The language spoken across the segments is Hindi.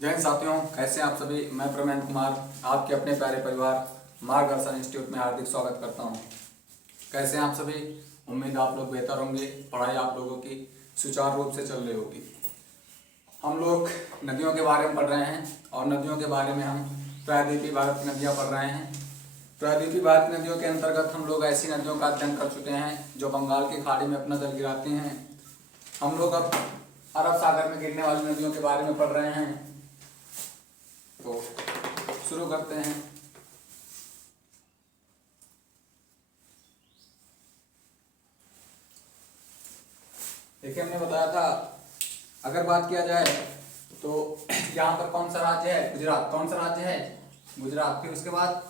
जय हिंद साथियों, कैसे हैं आप सभी। मैं प्रमेंद्र कुमार आपके अपने प्यारे परिवार मार्गदर्शन इंस्टीट्यूट में हार्दिक स्वागत करता हूं। कैसे हैं आप सभी। उम्मीद आप लोग बेहतर होंगे, पढ़ाई आप लोगों की सुचारू रूप से चल रही होगी। हम लोग नदियों के बारे में पढ़ रहे हैं और नदियों के बारे में हम प्रायद्वीपीय भारत की नदियाँ पढ़ रहे हैं। प्रायद्वीपीय भारत की नदियों के अंतर्गत हम लोग ऐसी नदियों का अध्ययन कर चुके हैं जो बंगाल की खाड़ी में अपना जल गिराती हैं। हम लोग अब अरब सागर में गिरने वाली नदियों के बारे में पढ़ रहे हैं, तो शुरू करते हैं। देखिए, हमने बताया था अगर बात किया जाए तो यहाँ पर कौन सा राज्य है, गुजरात। कौन सा राज्य है, गुजरात। फिर उसके बाद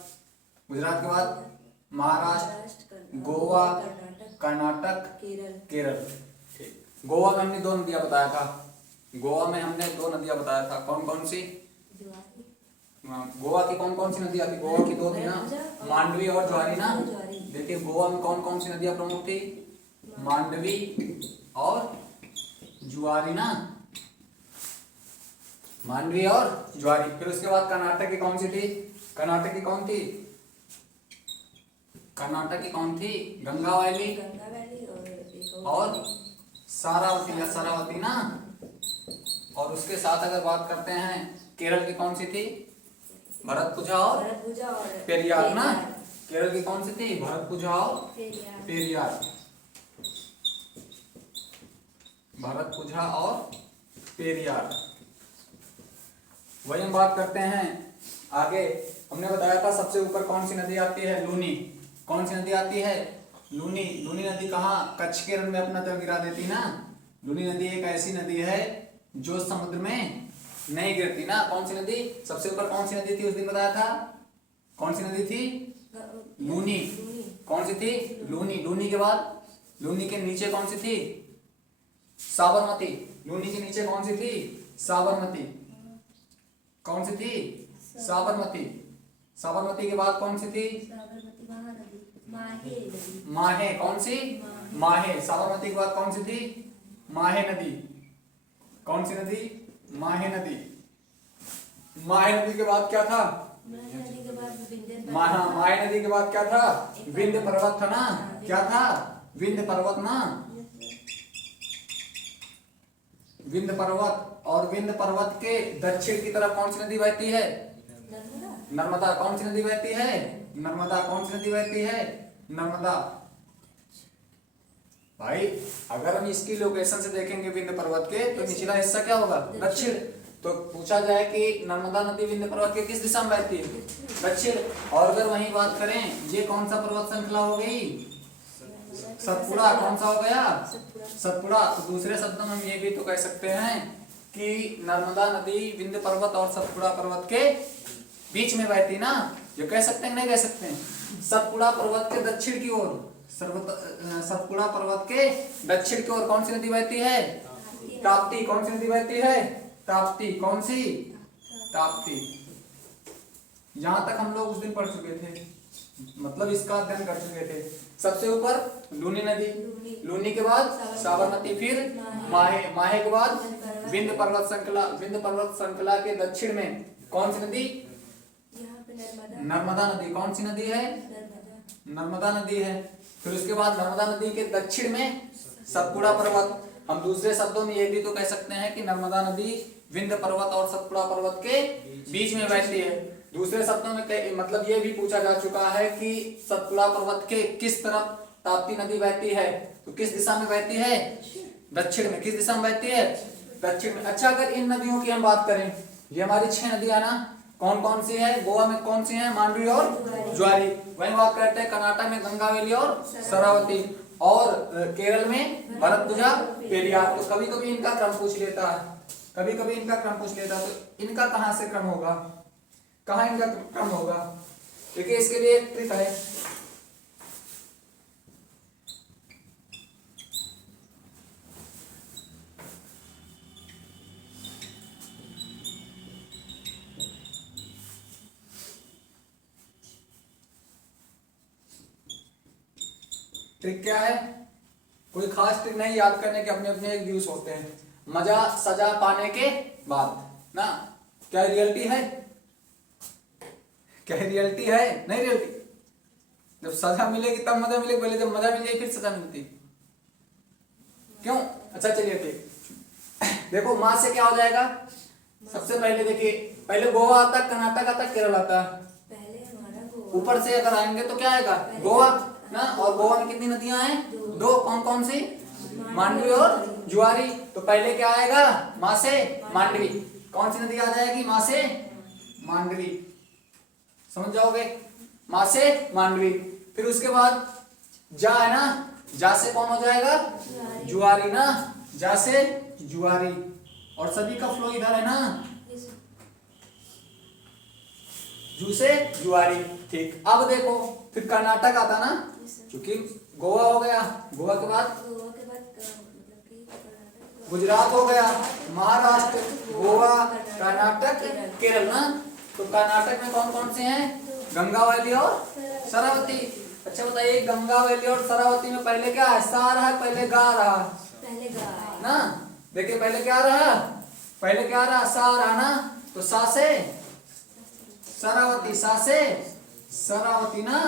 गुजरात के बाद महाराष्ट्र, गोवा, कर्नाटक, केरल। ठीक। गोवा में हमने दो नदियां बताया था। गोवा में हमने दो नदियां बताया था। कौन कौन सी। गोवा की कौन कौन सी नदियां थी। गोवा की दो थी ना, मांडवी और ज्वारी ना। देखिए, गोवा में कौन कौन सी नदियां प्रमुख थी, मांडवी और ज्वारी ना, मांडवी और ज्वारी। फिर उसके बाद कर्नाटक की कौन सी थी, कर्नाटक की कौन थी, कर्नाटक की कौन थी, गंगा वैली और सारावती या सरावती ना। और उसके साथ अगर बात करते हैं केरल की कौन सी थी, भरतपुझा और पेरियार ना। केरल की कौन सी थी, भरतपुझा और पेरियार, भरतपुझा और पेरियार। वही हम बात करते हैं आगे। हमने बताया था सबसे ऊपर कौन सी नदी आती है, लूनी। कौन सी नदी आती है, लूनी। लूनी नदी कहाँ, कच्छ के रण में अपना जल गिरा देती ना। लूनी नदी एक ऐसी नदी है जो समुद्र में नहीं गिरती ना। कौन सी नदी, सबसे ऊपर कौन सी नदी थी उस दिन बताया था, कौन सी नदी थी, लूनी। कौन सी थी, लूनी। लूनी के बाद, लूनी के नीचे कौन सी थी, साबरमती। लूनी के नीचे कौन सी थी, साबरमती। कौन सी थी, साबरमती। साबरमती के बाद कौन सी थी, माहे। कौन सी, माहे। साबरमती के बाद कौन सी थी, माहे नदी। कौन सी नदी, माहे नदी। माहे नदी के बाद क्या था, माहे नदी के बाद क्या था, विंध्य पर्वत था ना। क्या था, विंध्य पर्वत ना, विंध्य पर्वत। और विंध्य पर्वत के दक्षिण की तरफ कौन सी नदी बहती है, नर्मदा। कौन सी नदी बहती है, नर्मदा। कौन सी नदी बहती है, नर्मदा। भाई अगर हम इसकी लोकेशन से देखेंगे विंध्य पर्वत के, तो निचला हिस्सा क्या होगा, दक्षिण। तो पूछा जाए कि नर्मदा नदी विंध्य पर्वत के किस दिशा में बहती है, दक्षिण। और अगर वहीं बात करें, ये कौन सा पर्वत श्रृंखला हो गई, सतपुड़ा। कौन सा हो गया, सतपुड़ा। तो दूसरे शब्दों में हम ये भी तो कह सकते हैं कि नर्मदा नदी विंध्य पर्वत और सतपुड़ा पर्वत के बीच में बहती ना। ये कह सकते हैं, नहीं कह सकते हैं। सतपुड़ा पर्वत के दक्षिण की ओर, सतपुड़ा पर्वत के दक्षिण की ओर कौन सी नदी बहती है, ताप्ती। कौन सी नदी बहती है, ताप्ती। कौन सी, ताप्ती। यहां तक हम लोग उस दिन पढ़ चुके थे, मतलब इसका अध्ययन कर चुके थे। सबसे ऊपर लूनी नदी, लूनी के बाद साबरमती, फिर माहे, माहे के बाद विंध्य पर्वत श्रृंखला। विंध्य पर्वत श्रृंखला के दक्षिण में कौन सी नदी, नर्मदा नदी। कौन सी नदी है, नर्मदा नदी है। फिर उसके बाद नर्मदा नदी के दक्षिण में सतपुड़ा पर्वत। हम दूसरे शब्दों में ये भी तो कह सकते हैं कि नर्मदा नदी विंध्य पर्वत और सतपुड़ा पर्वत के बीच में बहती है। दूसरे शब्दों में मतलब ये भी पूछा जा चुका है कि सतपुड़ा पर्वत के किस तरफ ताप्ती नदी बहती है, तो किस दिशा में बहती है, दक्षिण में। किस दिशा में बहती है, दक्षिण में। अच्छा, अगर इन नदियों की हम बात करें, ये हमारी 6 नदियां ना, कौन कौन सी है, गोवा में कौन सी है, मांडवी और ज्वारी। वही बात करते हैं कर्नाटक में गंगा वैली और सरावती, और केरल में भरतपुझा, पेरियार। तो कभी कभी इनका क्रम पूछ लेता है, कभी कभी इनका क्रम पूछ लेता है। तो इनका कहाँ से क्रम होगा, कहाँ इनका क्रम होगा। देखिए, इसके लिए एक ट्रिक है। ट्रिक क्या है, कोई खास ट्रिक नहीं, याद करने के अपने अपने एक व्यूज होते हैं। मजा सजा पाने के बाद ना, क्या रियलिटी है? क्या रियलिटी है? नहीं रियलिटी। जब सजा मिलेगी तब मजा मिलेगी, पहले जब मजा मिल जाएगी फिर सजा मिलती। क्यों? अच्छा चलिए ठीक। देखो माँ से क्या हो जाएगा? सबसे पहले देखिए, पहले गोवा आता, कर्नाटक आता, केरल आता। ऊपर से अगर आएंगे तो क्या आएगा? गोवा ना। और गोवा में कितनी नदियां हैं? दो। कौन कौन सी? मांडवी और जुआरी। तो पहले क्या आएगा? माँ से मांडवी। कौन सी नदी आ जाएगी? माँ से मांडवी। समझ जाओगे? माँ से मांडवी। फिर उसके बाद जा है ना, जा से कौन हो जाएगा? जुआरी ना, जा से जुआरी। और सभी का फ्लो इधर है ना, जू से जुआरी। ठीक। अब देखो फिर कर्नाटक आता ना, क्योंकि गोवा हो गया, गोवा के बाद गुजरात हो गया, महाराष्ट्र, गोवा, कर्नाटक, केरल ना। तो कर्नाटक में कौन कौन से हैं? गंगा वैली और शरावती। अच्छा बताइए, गंगा वैली और शरावती में पहले क्या है? सा रहा है, पहले गा रहा? पहले गा ना। देखिए पहले क्या रहा? पहले क्या रहा? सा रहा ना। तो सा से शरावती, सा से शरावती ना।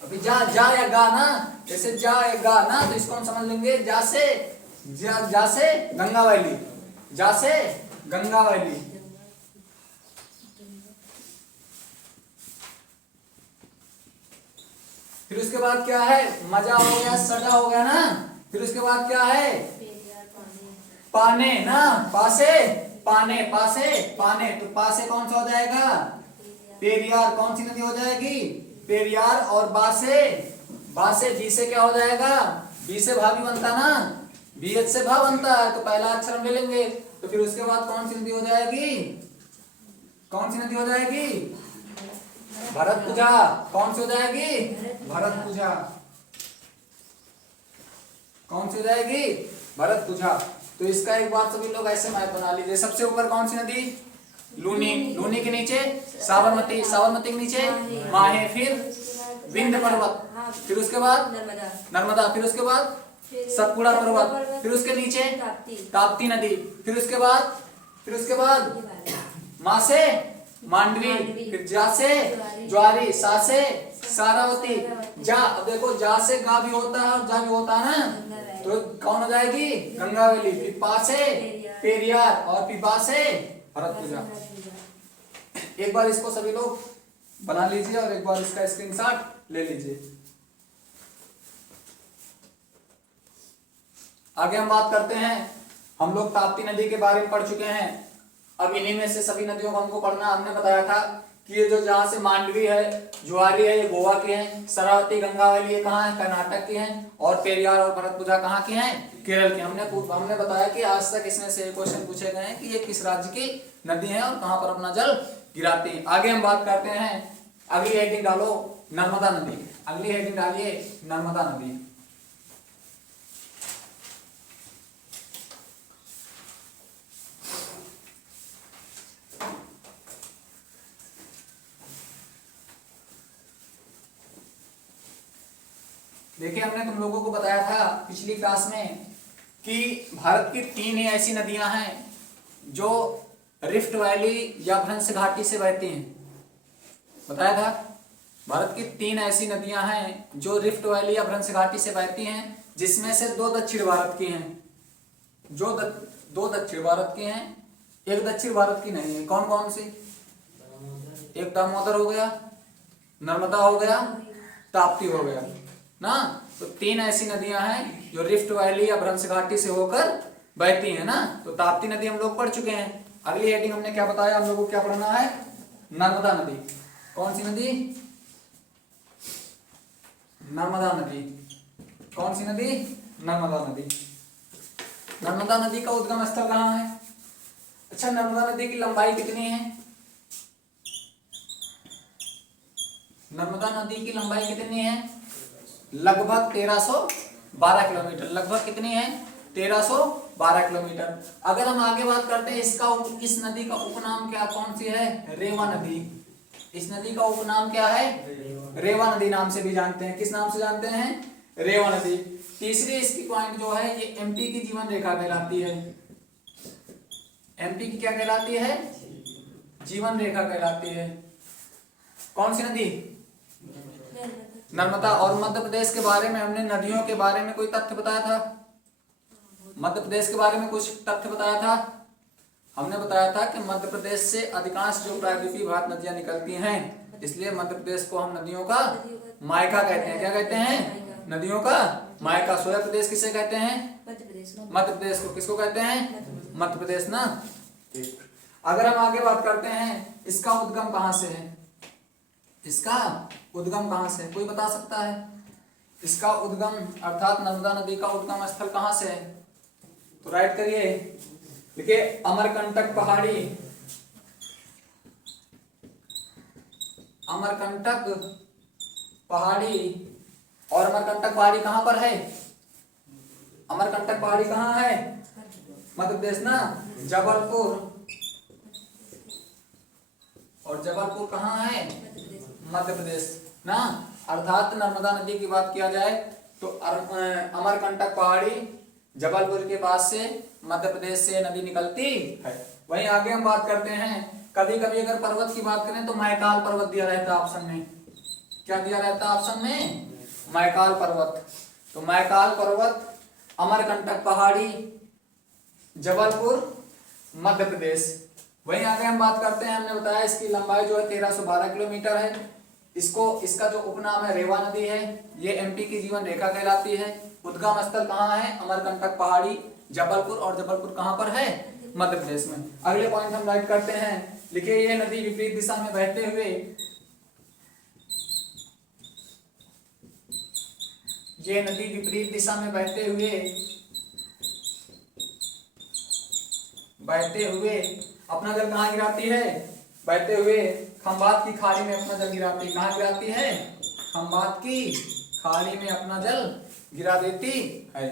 अभी जा या गा ना, जैसे जा या गा ना, तो इसको हम समझ लेंगे जा से गंगा वैली, जा से गंगा वैली। फिर उसके बाद क्या है? मजा हो गया, सजा हो गया ना। फिर उसके बाद क्या है? पाने ना, पासे पाने, पासे पाने। तो पासे कौन सा हो जाएगा? पेरियार। कौन सी नदी हो जाएगी? पेरियार। और बासे जी से क्या हो जाएगा? बी से भा भी बनता ना, बीएच से भा बनता है, तो पहला अक्षर हम ले लेंगे। तो फिर उसके बाद कौन सी नदी हो जाएगी? कौन सी नदी हो जाएगी? भरतपुजा। कौन सी हो जाएगी? भरतपुजा। कौन सी हो जाएगी? भरतपुजा। तो इसका एक बार सभी लोग ऐसे मैप बना लीजिए। सबसे ऊपर कौन सी नदी? लूनी। लूनी के नीचे साबरमती। साबरमती के नीचे माहे। फिर विंध्य पर्वत। फिर उसके बाद नर्मदा। फिर उसके बाद सतपुड़ा पर्वत। फिर उसके नीचे ताप्ती नदी। फिर उसके बाद माँ से मांडवी। फिर जा से ज्वारी, सा से सारावती, जा। अब देखो जा से गा भी होता है और जा भी होता है ना, तो कौन हो जाएगी? गंगा वैली। फिर पा से पेरियार और फिर बा से भरतपुजा। एक बार इसको सभी लोग बना लीजिए और एक बार इसका स्क्रीनशॉट ले लीजिए। आगे हम बात करते हैं। हम लोग ताप्ती नदी के बारे में पढ़ चुके हैं। अब इन्हीं में से सभी नदियों को हमको पढ़ना। हमने बताया था कि ये जो जहाँ से मांडवी है, जुआरी है, ये गोवा के हैं। शरावती, गंगा वैली ये कहाँ है? कर्नाटक की हैं। और पेरियार और भरतपुजा कहाँ की हैं? केरल की। हमने बताया कि आज तक इसमें से क्वेश्चन पूछे गए हैं कि ये किस राज्य की नदी है और कहाँ पर अपना जल गिराती है। आगे हम बात करते हैं। अगली हेडिंग डालो नर्मदा नदी। अगली हेडिंग डालिए नर्मदा नदी। देखिए हमने तुम लोगों को बताया था पिछली क्लास में कि भारत की 3 ऐसी नदियां हैं जो रिफ्ट वैली या भ्रंश घाटी से बहती हैं। बताया था भारत की 3 ऐसी नदियां हैं जो रिफ्ट वैली या भ्रंश घाटी से बहती हैं, जिसमें से 2 दक्षिण भारत की हैं। जो 2 दक्षिण भारत की हैं, एक दक्षिण भारत की नहीं है। कौन कौन सी? एक दामोदर हो गया, नर्मदा हो गया, ताप्ती हो गया ना। तो 3 ऐसी नदियां हैं जो रिफ्ट वैली या भ्रंश घाटी से होकर बहती हैं ना। तो ताप्ती नदी हम लोग पढ़ चुके हैं। अगली हेडिंग हमने क्या बताया? हम लोग को क्या पढ़ना है? नर्मदा नदी। कौन सी नदी? नर्मदा नदी। कौन सी नदी? नर्मदा नदी। नर्मदा नदी का उद्गम स्थल कहाँ है? अच्छा, नर्मदा नदी की लंबाई कितनी है? नर्मदा नदी की लंबाई कितनी है? लगभग 1312 किलोमीटर। लगभग कितनी है? 1312 किलोमीटर। अगर हम आगे बात करते हैं इस नदी का उपनाम क्या, कौन सी है? रेवा नदी। इस नदी का उपनाम क्या है? रेवा नदी नाम से भी जानते हैं। किस नाम से जानते हैं? रेवा नदी। तीसरी इसकी पॉइंट जो है, ये एमपी की जीवन रेखा कहलाती है। एमपी की क्या कहलाती है? जीवन रेखा कहलाती है। कौन सी नदी? नर्मदा। और मध्य प्रदेश के बारे में हमने नदियों के बारे में कोई तथ्य बताया था? मध्य प्रदेश के बारे में कुछ तथ्य बताया था? हमने बताया था कि मध्य प्रदेश से अधिकांश जो प्रायद्वीपीय भारत नदियां निकलती हैं, इसलिए मध्य प्रदेश को हम नदियों का मायका कहते हैं। क्या कहते हैं? नदियों का मायका। सोया प्रदेश किसे कहते हैं? मध्य प्रदेश को। किसको कहते हैं? मध्य प्रदेश ना। अगर हम आगे बात करते हैं, इसका उद्गम कहाँ से है? इसका उद्गम कहाँ से है? कोई बता सकता है? इसका उद्गम अर्थात नर्मदा नदी का उद्गम स्थल कहाँ से है? तो राइट करिए, देखिए अमरकंटक पहाड़ी। अमरकंटक पहाड़ी। और अमरकंटक पहाड़ी कहाँ पर है? अमरकंटक पहाड़ी कहाँ है? मध्य प्रदेश ना। जबलपुर। और जबलपुर कहाँ है? मध्य प्रदेश ना। अर्थात नर्मदा नदी की बात किया जाए तो अमरकंटक पहाड़ी जबलपुर के पास से मध्य प्रदेश से नदी निकलती है। वहीं आगे हम बात करते हैं, कभी कभी अगर पर्वत की बात करें तो मैकाल पर्वत दिया रहता है ऑप्शन में। क्या दिया रहता है ऑप्शन में? मैकाल पर्वत। तो मैकाल पर्वत, अमरकंटक पहाड़ी, जबलपुर, मध्य प्रदेश। वहीं आगे हम बात करते हैं, हमने बताया इसकी लंबाई जो है 1312 किलोमीटर है। इसका जो उपनाम है रेवा नदी है। ये एमपी की जीवन रेखा कहलाती है। उद्गम स्थल कहाँ है? अमरकंटक पहाड़ी, जबलपुर। और जबलपुर कहाँ पर है? मध्य प्रदेश में। अगले पॉइंट हम राइट करते हैं, लिखिए ये नदी विपरीत दिशा में बहते हुए अपना जल कहाँ गिराती है? बहते हुए खंबात की खाड़ी में अपना जल गिराती है। कहाँ गिराती है? खंबात की खाड़ी में अपना जल गिरा देती है।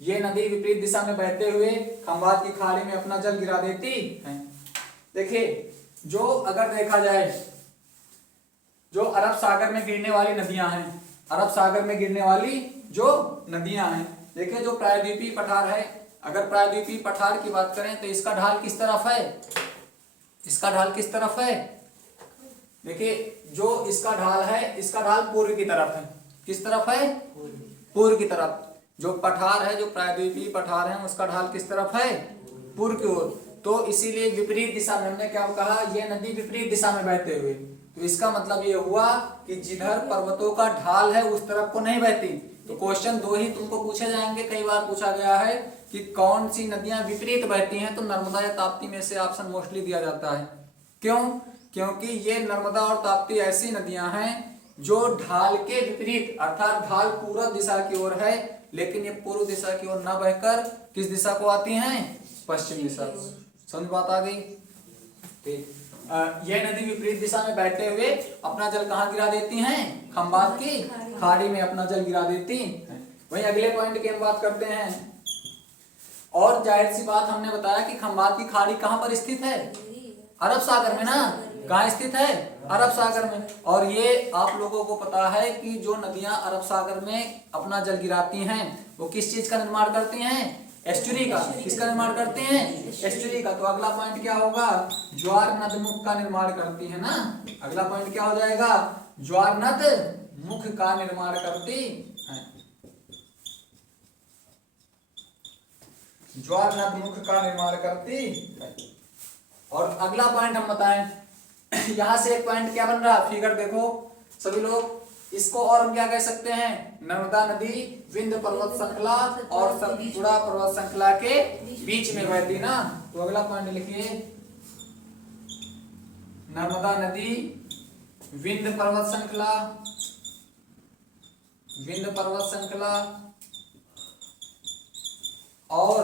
ये नदी विपरीत दिशा में बहते हुए खंबात की खाड़ी में अपना जल गिरा देती है। देखिए, जो अगर देखा जाए, जो अरब सागर में गिरने वाली नदियां हैं, अरब सागर में गिरने वाली जो नदियां हैं, देखिए जो प्रायद्वीपीय पठार है, अगर प्रायद्वीपीय पठार की बात करें तो इसका ढाल किस तरफ है? इसका ढाल किस तरफ है? देखिए जो इसका ढाल है, इसका ढाल पूर्व की तरफ है। किस तरफ है? पूर्व की तरफ। जो पठार है, जो प्रायद्वीपीय पठार है, उसका ढाल किस तरफ है? पूर्व की ओर। तो इसीलिए विपरीत दिशा में, हमने क्या कहा? ये नदी विपरीत दिशा में बहते हुए। तो इसका मतलब ये हुआ कि जिधर पर्वतों का ढाल है उस तरफ को नहीं बहती। तो क्वेश्चन दो ही तुमको पूछे जाएंगे। कई बार पूछा गया है कि कौन सी नदियां विपरीत बहती हैं, तो नर्मदा या ताप्ती में से ऑप्शन मोस्टली दिया जाता है। क्यों? क्योंकि ये नर्मदा और ताप्ती ऐसी नदियां हैं जो ढाल के विपरीत, अर्थात ढाल पूर्व दिशा की ओर है, लेकिन ये पूर्व दिशा की ओर न बहकर किस दिशा को आती हैं? पश्चिम दिशा को। समझ बात आ गई? ठीक। यह नदी विपरीत दिशा में बहते हुए अपना जल कहाँ गिरा देती हैं? खंबात की खाड़ी में अपना जल गिरा देती हैं। वहीं अगले पॉइंट की हम बात करते हैं। और जाहिर सी बात, हमने बताया कि खंबात की खाड़ी कहाँ पर स्थित है? अरब सागर में ना। कहाँ स्थित है? अरब सागर में। और ये आप लोगों को पता है कि जो नदियां अरब सागर में अपना जल गिराती हैं वो किस चीज का निर्माण करती हैं? एस्चुरी का। किसका निर्माण करते हैं? एस्चुरी का। तो अगला पॉइंट क्या होगा? ज्वार नदमुख का निर्माण करती है ना। अगला पॉइंट क्या हो जाएगा? ज्वार नदमुख का निर्माण करती है। ज्वार नदमुख का निर्माण करती है। और अगला पॉइंट हम बताएं, यहां से एक पॉइंट क्या बन रहा? फिगर देखो सभी लोग, इसको और हम क्या कह सकते हैं? नर्मदा नदी विंध्य पर्वत श्रृंखला और सतपुड़ा पर्वत श्रृंखला के बीच में बहती ना। तो अगला पॉइंट लिखिए, नर्मदा नदी विंध्य पर्वत श्रृंखला, विंध्य पर्वत श्रृंखला और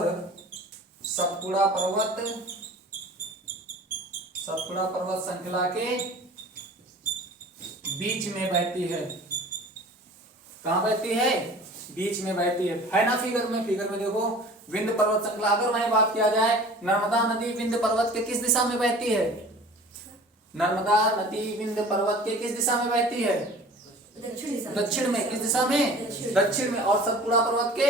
सतपुड़ा पर्वत श्रृंखला के बीच में बहती है। कहां बहती है? बीच में बहती है ना। फिगर में देखो, विंध्य पर्वत श्रृंखला। अगर वहीं बात किया जाए, नर्मदा नदी विंध्य पर्वत के किस दिशा में बहती है? नर्मदा नदी विंध्य पर्वत के किस दिशा में बहती है? दक्षिण में। किस दिशा में? दक्षिण में। और सतपुड़ा पर्वत के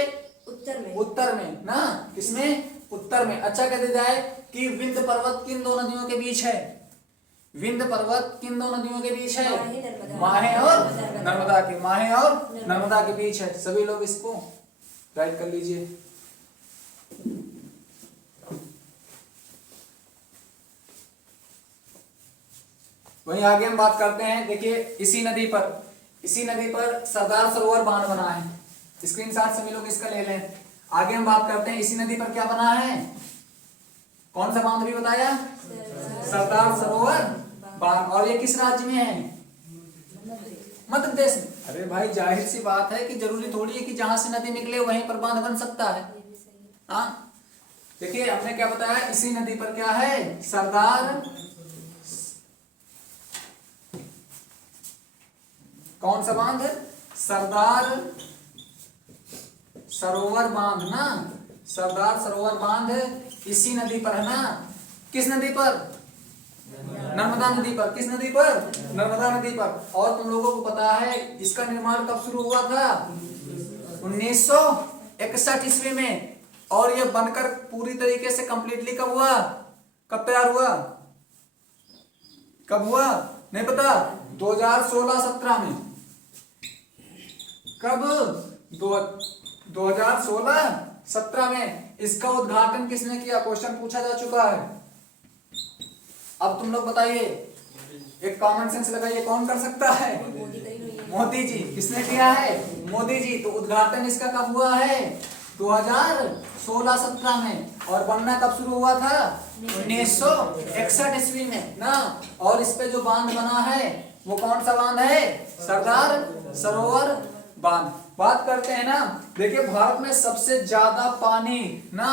उत्तर में ना। किसमें? उत्तर में। अच्छा कह दिया जाए कि विंध्य पर्वत किन दो नदियों के बीच है? विंध्य पर्वत किन दो नदियों के बीच है? माहे और नर्मदा के, माहे और नर्मदा के बीच है। सभी लोग इसको राइट कर लीजिए। वहीं आगे हम बात करते हैं। देखिए इसी नदी पर सरदार सरोवर बांध बना है। स्क्रीनशॉट सभी लोग इसका ले लें। आगे हम बात करते हैं इसी नदी पर क्या बना है, कौन सा बांध भी बताया? सरदार सरोवर बांध। और ये किस राज्य में है? मध्य प्रदेश में। अरे भाई जाहिर सी बात है कि जरूरी थोड़ी है कि जहां से नदी निकले वहीं पर बांध बन सकता है। हाँ देखिए हमने क्या बताया, इसी नदी पर क्या है? सरदार, कौन सा बांध? सरदार सरोवर बांध ना, सरदार सरोवर बांध इसी नदी पर है ना। किस नदी पर? नर्मदा नदी पर। किस नदी पर? नर्मदा नदी पर। और तुम लोगों को पता है इसका निर्माण कब शुरू हुआ था? 1961 ईस्वी में। और यह बनकर पूरी तरीके से कंप्लीटली कब हुआ? कब तैयार हुआ? कब हुआ नहीं पता? 2016-17 में। कब? 2016-17 में। इसका उद्घाटन किसने किया? क्वेश्चन पूछा जा चुका है। अब तुम लोग बताइए, एक कॉमन सेंस लगाइए, कौन कर सकता है? मोदी जी। किसने किया है? मोदी जी। तो उद्घाटन इसका कब हुआ है? 2016-17 में। और बनना कब शुरू हुआ था? 1961 ईस्वी में ना। और इस पे जो बांध बना है वो कौन सा बांध है? सरदार सरोवर बांध। बात करते हैं ना, देखिए भारत में सबसे ज्यादा पानी ना,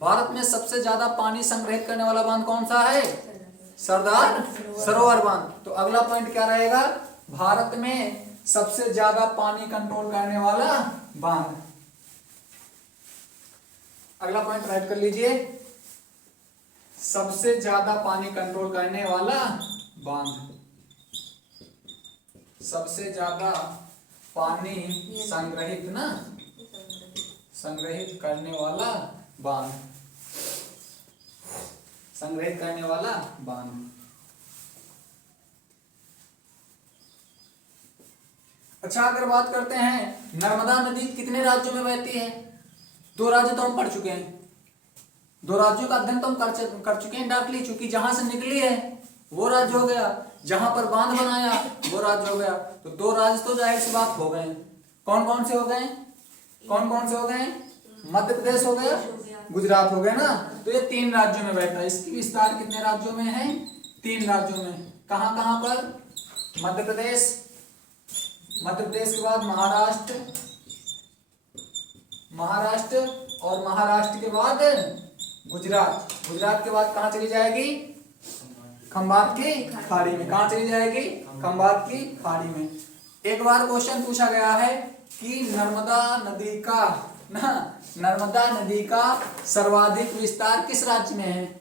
भारत में सबसे ज्यादा पानी संग्रहित करने वाला बांध कौन सा है? सरदार सरोवर बांध। तो अगला पॉइंट क्या रहेगा? भारत में सबसे ज्यादा पानी कंट्रोल करने वाला बांध। अगला पॉइंट राइट कर लीजिए, सबसे ज्यादा पानी कंट्रोल करने वाला बांध, सबसे ज्यादा पानी संग्रहित ना, संग्रहित करने वाला बांध, संग्रहित करने वाला बांध। अच्छा अगर बात करते हैं नर्मदा नदी कितने राज्यों में बहती है? 2 राज्य तो हम पढ़ चुके हैं, 2 राज्यों का अध्ययन तो हम कर चुके हैं डायरेक्टली, चूंकि जहां से निकली है वो राज्य हो गया, जहां पर बांध बनाया वो राज्य हो गया। तो 2 राज्य तो जाहिर सी बात हो गए। कौन कौन से हो गए? कौन कौन से हो गए? मध्य प्रदेश हो गया, गुजरात हो गया ना। तो ये 3 राज्यों में बहता है। इसकी विस्तार कितने राज्यों में है? 3 राज्यों में। कहां कहां पर? मध्य प्रदेश, मध्य प्रदेश के बाद महाराष्ट्र, महाराष्ट्र और महाराष्ट्र के बाद गुजरात, गुजरात के बाद कहां चली जाएगी? खंबात की खाड़ी में। कहां चली जाएगी? खंबात की खाड़ी में। एक बार क्वेश्चन पूछा गया है कि नर्मदा नदी का ना, नर्मदा नदी का सर्वाधिक विस्तार किस राज्य में है?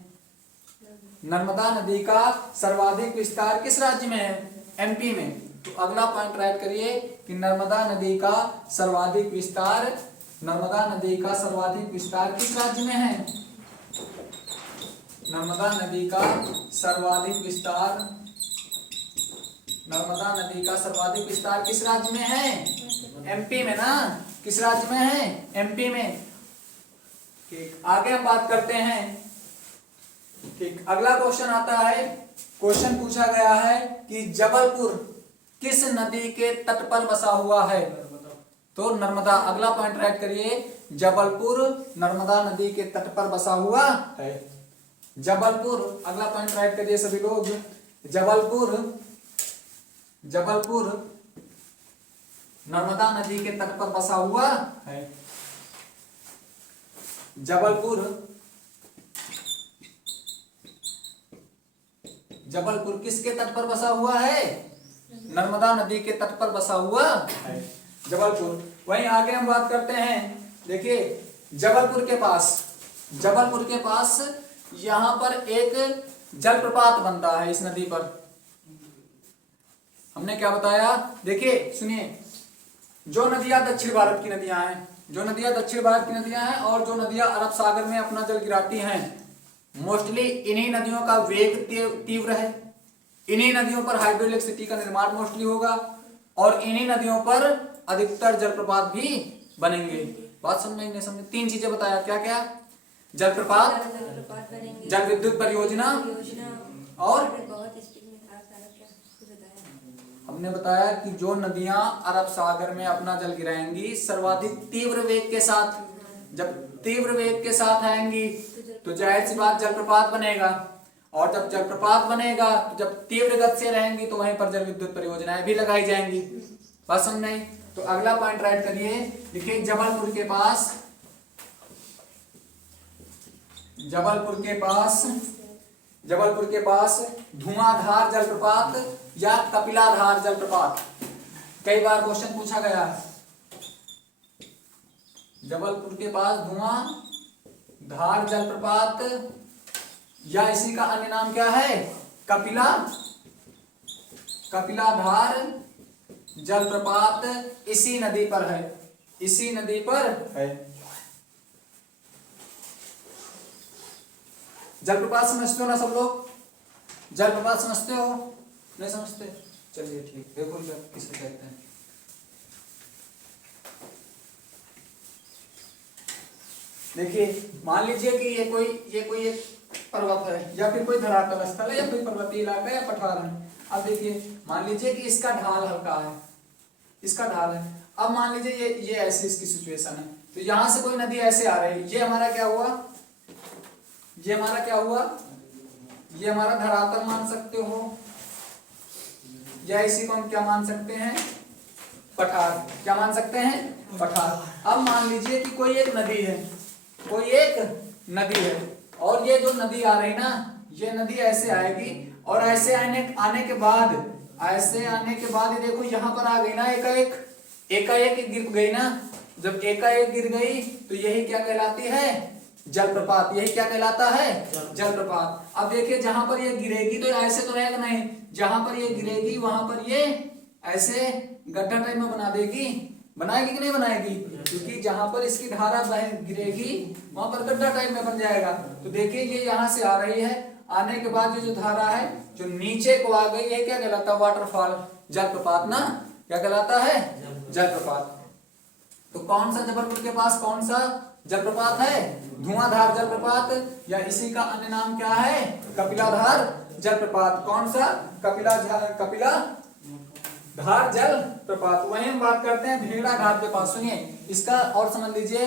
नर्मदा नदी का सर्वाधिक विस्तार किस राज्य में है? एमपी में। तो अगला पॉइंट राइट करिए कि नर्मदा नदी का सर्वाधिक विस्तार, नर्मदा नदी का सर्वाधिक विस्तार किस राज्य में है? नर्मदा नदी का सर्वाधिक विस्तार, नर्मदा नदी का सर्वाधिक विस्तार किस राज्य में है? एमपी में ना। किस राज्य में है? एमपी में। ठीक, आगे हम बात करते हैं। ठीक, अगला क्वेश्चन आता है, क्वेश्चन पूछा गया है कि जबलपुर किस नदी के तट पर बसा हुआ है? तो नर्मदा। अगला पॉइंट राइट करिए, जबलपुर नर्मदा नदी के तट पर बसा हुआ है। जबलपुर, अगला पॉइंट राइट करिए सभी लोग, जबलपुर, जबलपुर नर्मदा नदी के तट पर बसा हुआ है। जबलपुर, जबलपुर किसके तट पर बसा हुआ है? नर्मदा नदी के तट पर बसा हुआ है जबलपुर। वहीं आगे हम बात करते हैं, देखिए जबलपुर के पास, जबलपुर के पास यहां पर एक जलप्रपात बनता है इस नदी पर। हमने क्या बताया? देखिए सुनिए, जो नदियां दक्षिण भारत की नदियां हैं, जो नदियां दक्षिण भारत की नदियां हैं और जो नदियां अरब सागर में अपना जल गिराती हैं, मोस्टली इन्हीं नदियों का वेग तीव्र है, इन्हीं नदियों पर हाइड्रोइलेक्ट्रिसिटी का निर्माण मोस्टली होगा और इन्हीं नदियों पर अधिकतर जलप्रपात भी बनेंगे। बात समझ नहीं समझ? तीन चीजें बताया, क्या क्या? जलप्रपात, जल विद्युत परियोजना और हमने बताया कि जो नदियां अरब सागर में अपना जल गिराएंगी सर्वाधिक तीव्र वेग के साथ, जब तीव्र वेग के साथ आएंगी तो जाहिर सी बात जलप्रपात बनेगा, और जब जलप्रपात बनेगा तो जब तीव्र गति से रहेंगी तो वहीं पर जल विद्युत परियोजनाएं भी लगाई जाएंगी। बस हम नहीं तो अगला पॉइंट राइट करिए, देखिए जबलपुर के पास धुआंधार जलप्रपात या कपिलाधार जलप्रपात, कई बार क्वेश्चन पूछा गया है। जबलपुर के पास धुआंधार जलप्रपात या इसी का अन्य नाम क्या है? कपिलाधार जलप्रपात इसी नदी पर है, जलप्रपात समझते हो ना सब लोग? जलप्रपात समझते हो? नहीं समझते? चलिए ठीक, देखो किसे कहते हैं। देखिए मान लीजिए कि ये कोई एक पर्वत है या फिर कोई धरातल स्थल है या कोई पर्वतीय इलाका या पठार है। अब देखिए मान लीजिए कि इसका ढाल हल्का है, इसका ढाल है। अब मान लीजिए ये ऐसी इसकी सिचुएशन है, तो यहां से कोई नदी ऐसे आ रही है, ये हमारा क्या हुआ? ये हमारा धरातल मान सकते हो या इसी को हम क्या मान सकते हैं? पठार। क्या मान सकते हैं? पठार। अब मान लीजिए कि कोई एक नदी है और ये जो नदी आ रही ना, ये नदी ऐसे आएगी और ऐसे आने के बाद ये देखो यहाँ पर आ गई ना, एकाएक गिर गई ना। जब एकाएक गिर गई तो यही क्या कहलाती है? जलप्रपात। यही क्या कहलाता है? जलप्रपात। अब देखिए जहां पर ये गिरेगी तो ऐसे तो रहेगा नहीं, जहां पर ये गिरेगी वहां पर ये ऐसे गड्ढा टाइप में बनाएगी कि नहीं बनाएगी? क्योंकि जहां पर इसकी धारा गिरेगी वहां पर गड्ढा टाइप में बन जाएगा। तो देखिए ये यहाँ से आ रही है, आने के बाद ये जो धारा है जो नीचे को आ गई, ये क्या कहलाता है? वाटरफॉल, जलप्रपात ना। क्या कहलाता है? जलप्रपात। तो कौन सा जबलपुर के पास कौन सा जलप्रपात है? धुआंधार जलप्रपात या इसी का अन्य नाम क्या है? कपिलाधार जलप्रपात। कौन सा? कपिलाधार जलप्रपात। वहीं हम बात करते हैं भेड़ा घाट के पास। सुनिए इसका और समझ लीजिए।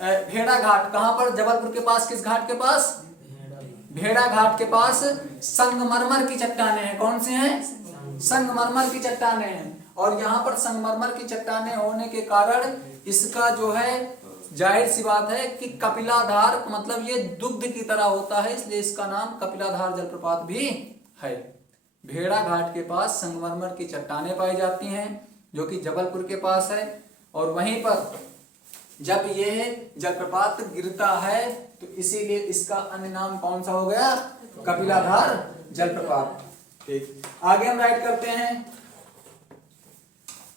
भेड़ा घाट कहां पर? जबलपुर के पास। किस घाट के पास? भेड़ा घाट के पास संगमरमर की चट्टानें हैं। कौन से हैं? संगमरमर की चट्टानें हैं। और यहाँ पर संगमरमर की चट्टानें होने के कारण इसका जो है जाहिर सी बात है कि कपिलाधार, मतलब ये दुग्ध की तरह होता है, इसलिए इसका नाम कपिलाधार जलप्रपात भी है। भेड़ा घाट के पास संगमरमर की चट्टानें पाई जाती हैं जो कि जबलपुर के पास है, और वहीं पर जब यह जलप्रपात गिरता है तो इसीलिए इसका अन्य नाम कौन सा हो गया? कपिलाधार जलप्रपात। ठीक, आगे हम राइट करते हैं।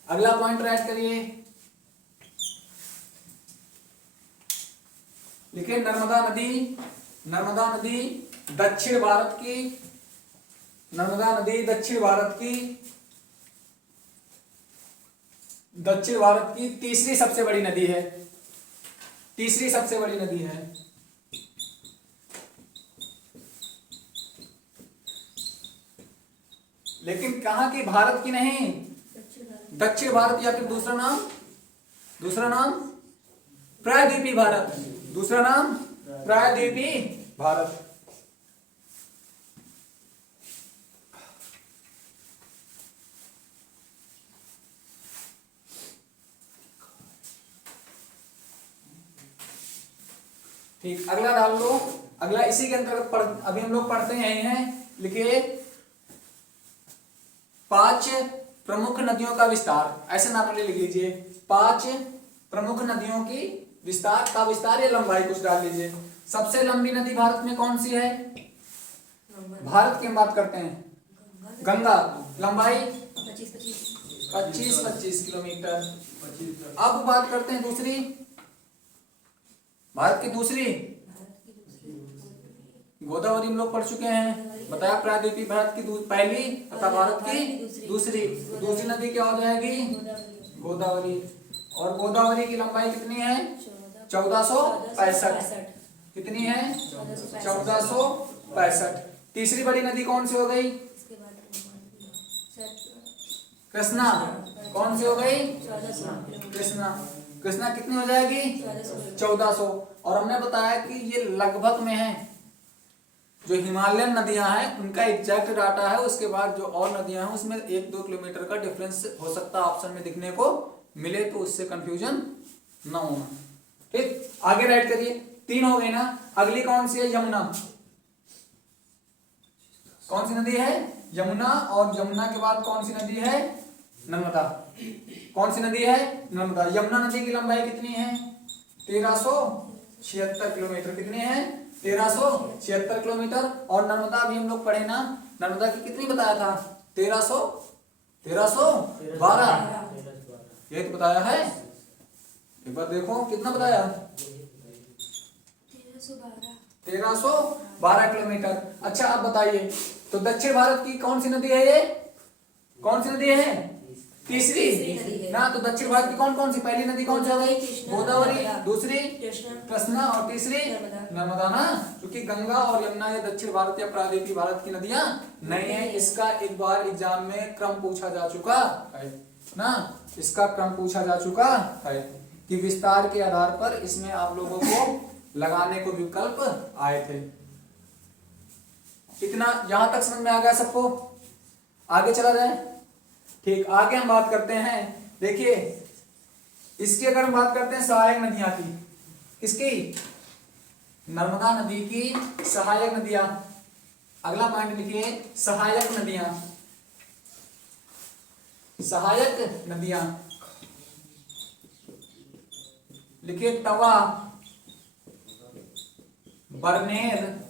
अगला पॉइंट राइट करिए, लिखिए नर्मदा नदी दक्षिण भारत की तीसरी सबसे बड़ी नदी है। लेकिन कहाँ की? भारत की नहीं, दक्षिण भारत। या फिर दूसरा नाम प्रायद्वीपीय भारत। दूसरा नाम प्रायद्वीपीय भारत। ठीक, अगला डाल लो। अगला इसी के अंतर्गत अभी हम लोग पढ़ते हैं। लिखिए 5 प्रमुख नदियों का विस्तार। ऐसे नाम लिख लीजिए, 5 प्रमुख नदियों की विस्तार या लंबाई कुछ डाल लीजिए। सबसे लंबी नदी भारत में कौन सी है? भारत की हम बात करते हैं, गंगा। लंबाई 25 किलोमीटर। अब बात करते हैं दूसरी, भारत की दूसरी गोदावरी हम लोग पढ़ चुके हैं, बताया प्रायद्वीपीय भारत की पहली तथा भारत की दूसरी। दूसरी नदी क्या हो जाएगी? गोदावरी। और गोदावरी की लंबाई कितनी है? 1465। कितनी है? 1465। तीसरी बड़ी नदी कौन सी हो गई? कृष्णा। कौन सी हो गई? कृष्णा। कृष्णा कितनी हो जाएगी? 1400। और हमने बताया कि ये लगभग में है, जो हिमालयन नदियां हैं उनका एग्जैक्ट डाटा है, उसके बाद जो और नदियां हैं उसमें 1-2 किलोमीटर का डिफरेंस हो सकता है ऑप्शन में दिखने को मिले, तो उससे कंफ्यूजन ना होना। ठीक, आगे राइट करिए। 3 हो गई ना। अगली कौन सी है? यमुना। कौन सी नदी है? यमुना। और यमुना के बाद कौन सी नदी है? नर्मदा। कौन सी नदी है? नर्मदा। यमुना नदी की लंबाई कितनी है? 1376 किलोमीटर। कितनी है? 1376 किलोमीटर। और नर्मदा भी हम लोग पढ़े ना, नर्मदा की कितनी बताया था? 1312। ये तो बताया है, एक बार देखो कितना बताया? 1312 किलोमीटर। अच्छा अब बताइए, तो दक्षिण भारत की कौन सी नदी है? ये कौन सी नदी है? तीसरी ना। तो दक्षिण भारत की कौन कौन सी? पहली नदी कौन सी हो गई? गोदावरी। दूसरी कृष्णा। और तीसरी नर्मदा ना, क्योंकि गंगा और यमुना ये दक्षिण भारत या प्रायद्वीपीय भारत की नदियां नहीं है। इसका एक बार एग्जाम में क्रम पूछा जा चुका है ना, इसका क्रम पूछा जा चुका है कि विस्तार के आधार पर इसमें आप लोगों को लगाने को विकल्प आए थे। इतना यहां तक समझ में आ गया सबको? आगे चला जाए। ठीक, आगे हम बात करते हैं। देखिए, इसकी अगर हम बात करते हैं सहायक नदियां की, किसकी? नर्मदा नदी की सहायक नदियां। अगला पॉइंट लिखिए, सहायक नदियां। सहायक नदियां लिखिए, तवा, बरनेर।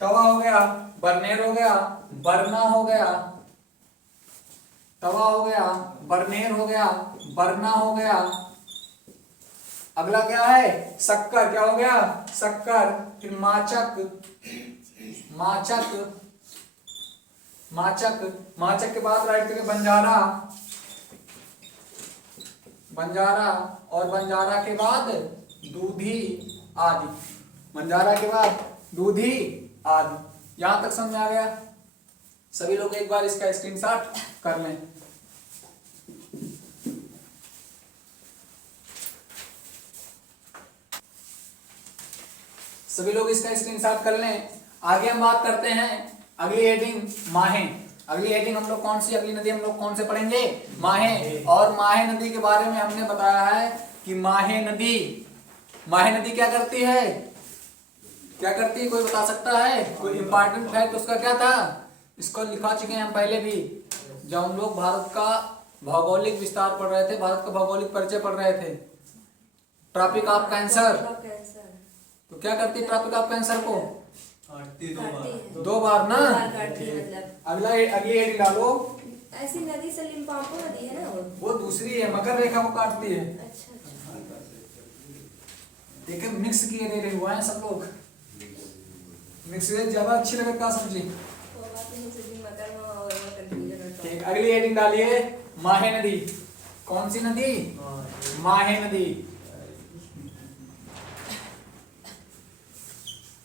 तवा हो गया, बरनेर हो गया, बरना हो गया, तवा हो गया, बरनेर हो गया, बरना हो गया। अगला क्या है? शक्कर। क्या हो गया? शक्कर। फिर माचक। माचक। माचक। माचक के बाद राइट करिए बंजारा। बंजारा। और बंजारा के बाद दूधी आदि। बंजारा के बाद दूधी आदि। यहां तक समझ में आ गया? सभी लोग एक बार इसका स्क्रीनशॉट कर लें। सभी लोग इसका स्क्रीनशॉट कर लें। आगे हम बात करते हैं अगली हेडिंग, माहे। अगली हेडिंग हम लोग कौन सी, अगली नदी हम लोग कौन से पढ़ेंगे? माहे। और माहे नदी के बारे में हमने बताया है कि माहे नदी, माहे नदी क्या करती है? क्या करती है? कोई बता सकता है? कोई इंपॉर्टेंट फैक्ट उसका क्या था? इसको लिखा चुके हैं हम पहले भी, जब हम लोग भारत का भौगोलिक विस्तार पढ़ रहे थे, भारत का भौगोलिक परिचय पढ़ रहे थे। Tropic of cancer. तो क्या करती है ट्रॉपिक ऑफ कैंसर को? दो बार ना। अगला अगली हेडिंग डालो। ऐसी नदी से लिम्पोपो नदी है ना, वो दूसरी है, मकर रेखा को काटती है। अच्छा। देखिए मिक्स किए दे रहे हुआ है सब लोग, मिक्स वेज ज्यादा अच्छी लगे क्या सब्जी? ठीक, अगली हेडिंग डालिए, माहे नदी। कौन सी नदी? माहे नदी।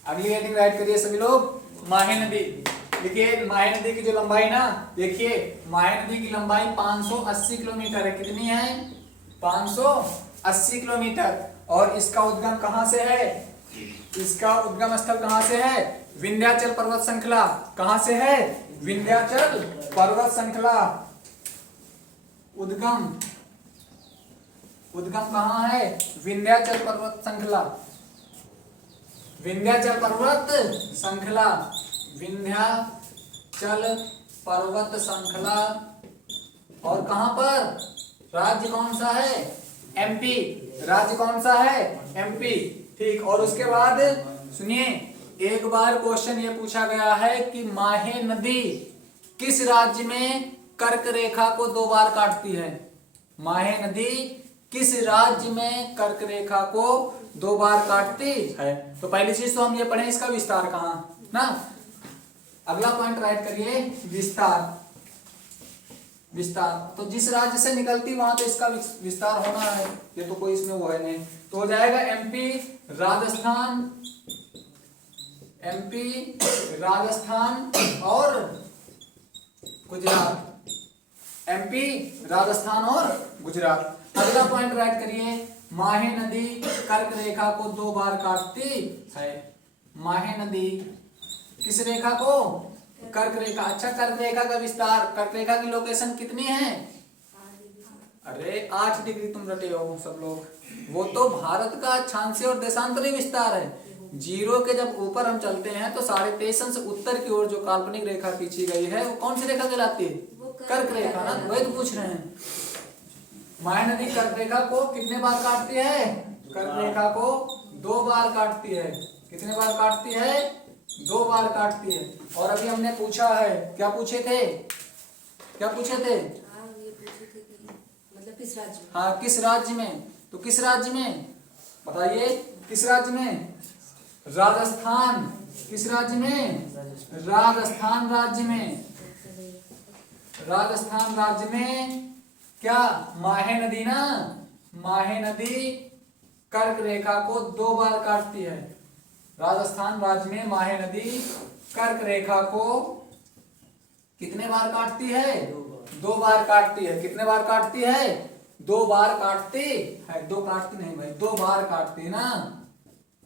अगली हेडिंग राइट करिए सभी लोग, माहे नदी। देखिए माहे नदी की जो लंबाई ना, देखिए माहे नदी की लंबाई 580 किलोमीटर है। कितनी है? 580 किलोमीटर। और इसका उद्गम कहां से है? इसका उद्गम स्थल कहां से है? विंध्याचल पर्वत श्रृंखला। कहां से है? विंध्याचल पर्वत श्रृंखला। उद्गम कहां है? विंध्याचल पर्वत श्रृंखला। विंध्याचल पर्वत श्रृंखला। विंध्याचल पर्वत श्रृंखला। और कहां पर? राज्य कौन सा है? एमपी। राज्य कौन सा है? एमपी। ठीक, और उसके बाद सुनिए, एक बार क्वेश्चन ये पूछा गया है कि माहे नदी किस राज्य में कर्क रेखा को 2 बार काटती है? माहे नदी किस राज्य में कर्क रेखा को दो बार काटती है। तो पहली चीज तो हम ये पढ़े इसका विस्तार कहाँ ना। अगला पॉइंट राइट करिए विस्तार। विस्तार तो जिस राज्य से निकलती वहां तो इसका विस्तार होना है, ये तो कोई इसमें वो है नहीं। तो हो जाएगा एमपी राजस्थान, एमपी राजस्थान और गुजरात, एमपी राजस्थान और गुजरात। अगला पॉइंट राइट करिए माहे नदी कर्क रेखा को दो बार काटती है। माहे नदी किस रेखा को? कर्क रेखा। अच्छा कर्क रेखा का विस्तार, कर्क रेखा की लोकेशन कितनी है? अरे 8 डिग्री तुम रटे हो सब लोग। वो तो भारत का अक्षांशीय और देशांतरी विस्तार है। जीरो के जब ऊपर हम चलते हैं तो 23.5 से उत्तर की ओर जो काल्पनिक रेखा खींची गई है वो कौन सी रेखा कहलाती है? कर्क रेखा ना। वही तो पूछ रहे हैं। माहे नदी कर्क रेखा को कितने बार काटती है? कर्क रेखा को 2 बार काटती है। कितने बार काटती है? 2 बार काटती है। और अभी हमने पूछा है, क्या पूछे थे? क्या पूछे थे? ये पूछे थे कि मतलब किस राज्य में? हाँ किस राज्य में? तो किस राज्य में बताइए? किस राज्य में? राजस्थान। किस राज्य में? राजस्थान राज्य में। राजस्थान राज्य में क्या माहे नदी ना, माहे नदी कर्क रेखा को 2 बार काटती है। राजस्थान राज्य में माहे नदी कर्क रेखा को कितने बार काटती है? 2 बार काटती है। कितने बार काटती है? 2 बार काटती है। 2 काटती नहीं भाई, 2 बार काटती ना,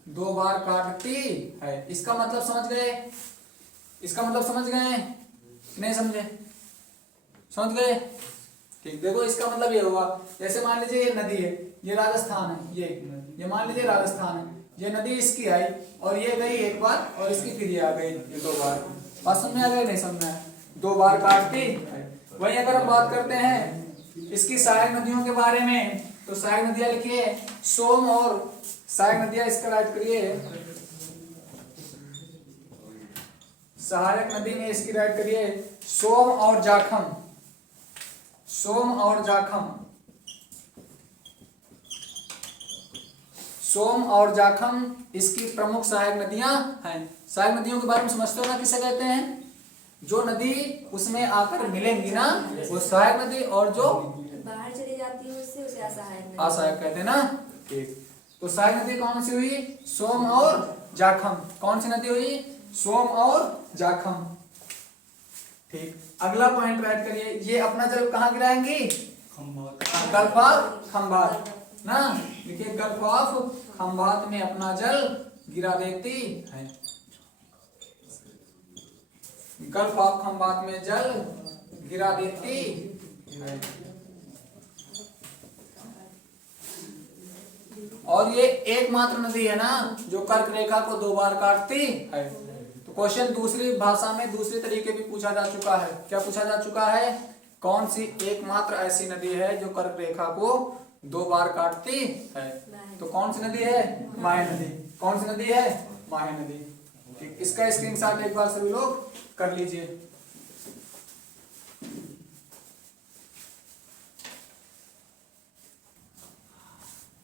2 बार काटती है। इसका मतलब समझ गए? इसका मतलब समझ गए नहीं समझे? समझ गए? ठीक। देखो इसका मतलब ये होगा, जैसे मान लीजिए ये नदी है, ये राजस्थान है, ये मान लीजिए राजस्थान है, ये नदी इसकी आई और ये गई एक बार और इसकी फिर ये आ गई, ये 2 बार। बात समझ में आ गई नहीं समझ में? 2 बार काटती है। वहीं अगर हम बात करते हैं इसकी सहायक नदियों के बारे में, तो सहायक नदियां लिखिए सोम और सहायक नदियां इसका राइट करिए। सहायक नदी में इसकी राइट करिए सोम और जाखम। सोम और जाखम, सोम और जाखम इसकी प्रमुख सहायक नदियां हैं। सहायक नदियों के बारे में समझते हो ना किसे कहते हैं? जो नदी उसमें आकर मिलेंगी ना वो सहायक नदी, और जो बाहर चली जाती है उससे उसे असहायक नदी। असहायक कहते हैं ना। ठीक। तो सहायक नदी कौन सी हुई? सोम और जाखम। कौन सी नदी हुई? सोम और जाखम। ठीक। अगला पॉइंट राइट करिए, ये अपना जल कहाँ गिराएंगी? गल्फ ऑफ खंभात ना। देखिए गल्फ ऑफ खंभात में अपना जल गिरा देती है। गल्फ ऑफ खंभात में जल गिरा देती है। और ये एकमात्र नदी है ना जो कर्क रेखा को 2 बार काटती है। तो क्वेश्चन दूसरी भाषा में दूसरे तरीके भी पूछा जा चुका है। क्या पूछा जा चुका है? कौन सी एकमात्र ऐसी नदी है जो कर्क रेखा को 2 बार काटती है? तो कौन सी नदी है? माहे नदी। कौन सी नदी है? माहे नदी। ठीक। इसका स्क्रीनशॉट एक बार सभी लोग कर लीजिए।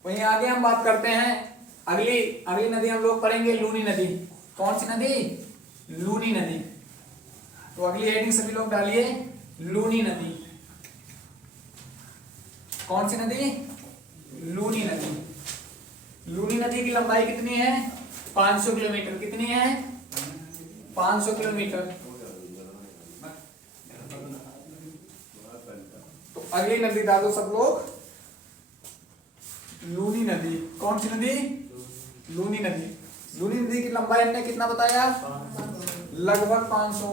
वहीं आगे हम बात करते हैं अगली अगली नदी हम लोग पढ़ेंगे लूनी नदी। कौन सी नदी? लूनी नदी। तो अगली हेडिंग सभी लोग डालिए लूनी नदी। कौन सी नदी? लूनी नदी। लूनी नदी की लंबाई कितनी है? 500 किलोमीटर। कितनी है? 500 किलोमीटर। तो अगली नदी डालो सब लोग लूनी नदी। कौन सी नदी? लूनी नदी। लूनी नदी की लंबाई हमने कितना बताया? लगभग 500।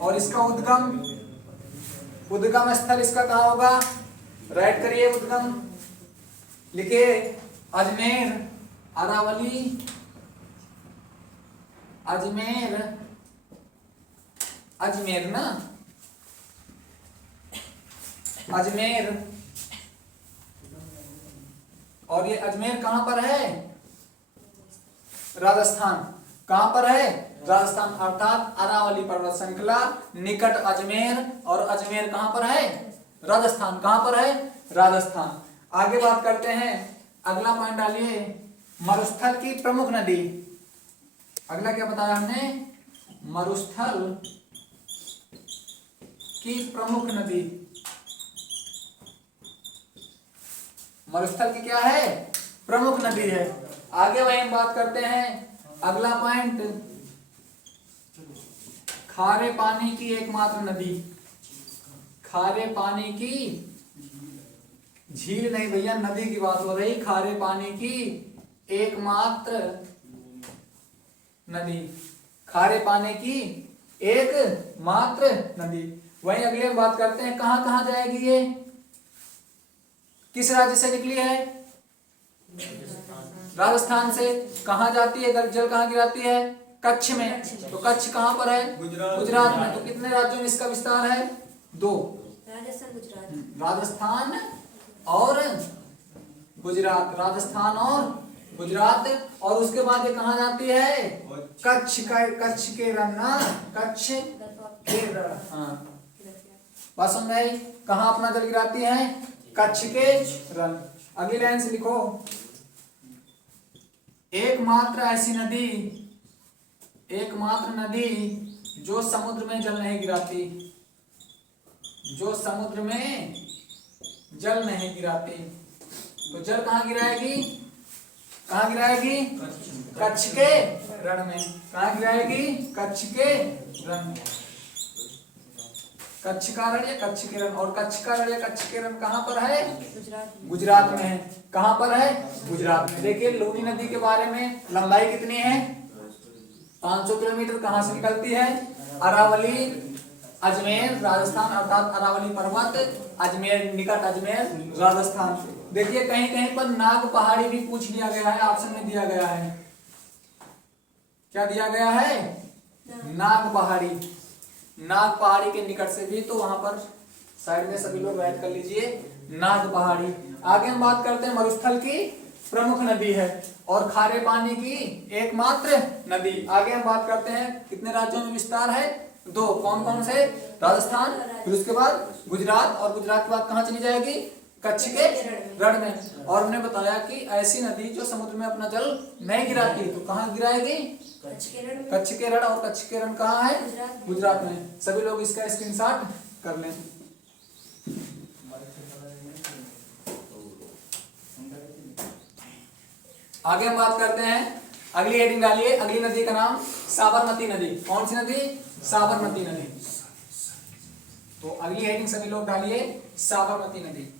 और इसका उद्गम स्थल इसका कहाँ होगा? राइट करिए उद्गम। लिखिए अजमेर, अरावली, अजमेर, अजमेर ना, अजमेर। और ये अजमेर कहां पर है? राजस्थान। कहां पर है? राजस्थान। अर्थात अरावली पर्वत श्रृंखला निकट अजमेर, और अजमेर कहां पर है? राजस्थान। कहां पर है? राजस्थान। आगे बात करते हैं, अगला पॉइंट डालिए, मरुस्थल की प्रमुख नदी। अगला क्या बताया हमने, मरुस्थल की प्रमुख नदी। मरुस्थल की क्या है, प्रमुख नदी है। आगे वही हम बात करते हैं, अगला पॉइंट, खारे पानी की एकमात्र नदी। खारे पानी की, झील नहीं भैया, नदी की बात हो रही, खारे पानी की एकमात्र नदी। खारे पानी की एकमात्र नदी। वहीं अगले हम बात करते हैं, कहां कहां जाएगी ये, किस राज्य से निकली है, राजस्थान से। कहां जाती है, जल कहां गिराती है, कच्छ में। तो कच्छ कहां पर है, गुजरात में। तो कितने राज्यों में इसका विस्तार है, 2, राजस्थान गुजरात। राजस्थान और गुजरात, राजस्थान और गुजरात। और उसके बाद ये कहां जाती है, कच्छ के रण ना, कच्छ के रण। हाँ बात समझ में आई, कहां अपना जल गिराती है, कच्छ के रण। अगली लाइन से लिखो, एकमात्र ऐसी नदी, एकमात्र नदी जो समुद्र में जल नहीं गिराती, जो समुद्र में जल नहीं गिराती। तो जल कहां गिराएगी, कहां गिराएगी, कच्छ के रण में। कहां गिराएगी, कच्छ के रण में। कच्छ का रण या कच्छ के रण, और कच्छ का रण या कच्छ के रण कहां पर है, गुजरात में है। कहां पर है, गुजरात में। देखिए लूनी नदी के बारे में, लंबाई कितनी है, 500 किलोमीटर। कहां से निकलती है, अरावली, अजमेर, राजस्थान, अर्थात अरावली पर्वत, अजमेर, निकट अजमेर, राजस्थान। देखिए कहीं कहीं पर नाग पहाड़ी भी पूछ लिया गया है, ऑप्शन में दिया गया है। क्या दिया गया है, नाग पहाड़ी। नाग पहाड़ी के निकट से भी, तो वहां पर साइड में सभी लोग राइट कर लीजिए, नाग पहाड़ी। आगे हम बात करते हैं, मरुस्थल की प्रमुख नदी है और खारे पानी की एकमात्र नदी। आगे हम बात करते हैं, कितने राज्यों में विस्तार है, 2। कौन कौन से, राजस्थान, फिर उसके बाद गुजरात, और गुजरात के बाद कहां चली जाएगी, कच्छ के रण में। और हमने बताया कि ऐसी नदी जो समुद्र में अपना जल नहीं गिराती, तो कहां गिराएगी, कच्छ के रण। और कच्छ के रण कहां है, गुजरात में। सभी लोग इसका स्क्रीनशॉट कर लें। आगे हम बात करते हैं, अगली हेडिंग डालिए, अगली नदी का नाम साबरमती नदी। कौन सी नदी, साबरमती नदी। तो अगली हेडिंग सभी लोग डालिए, साबरमती नदी।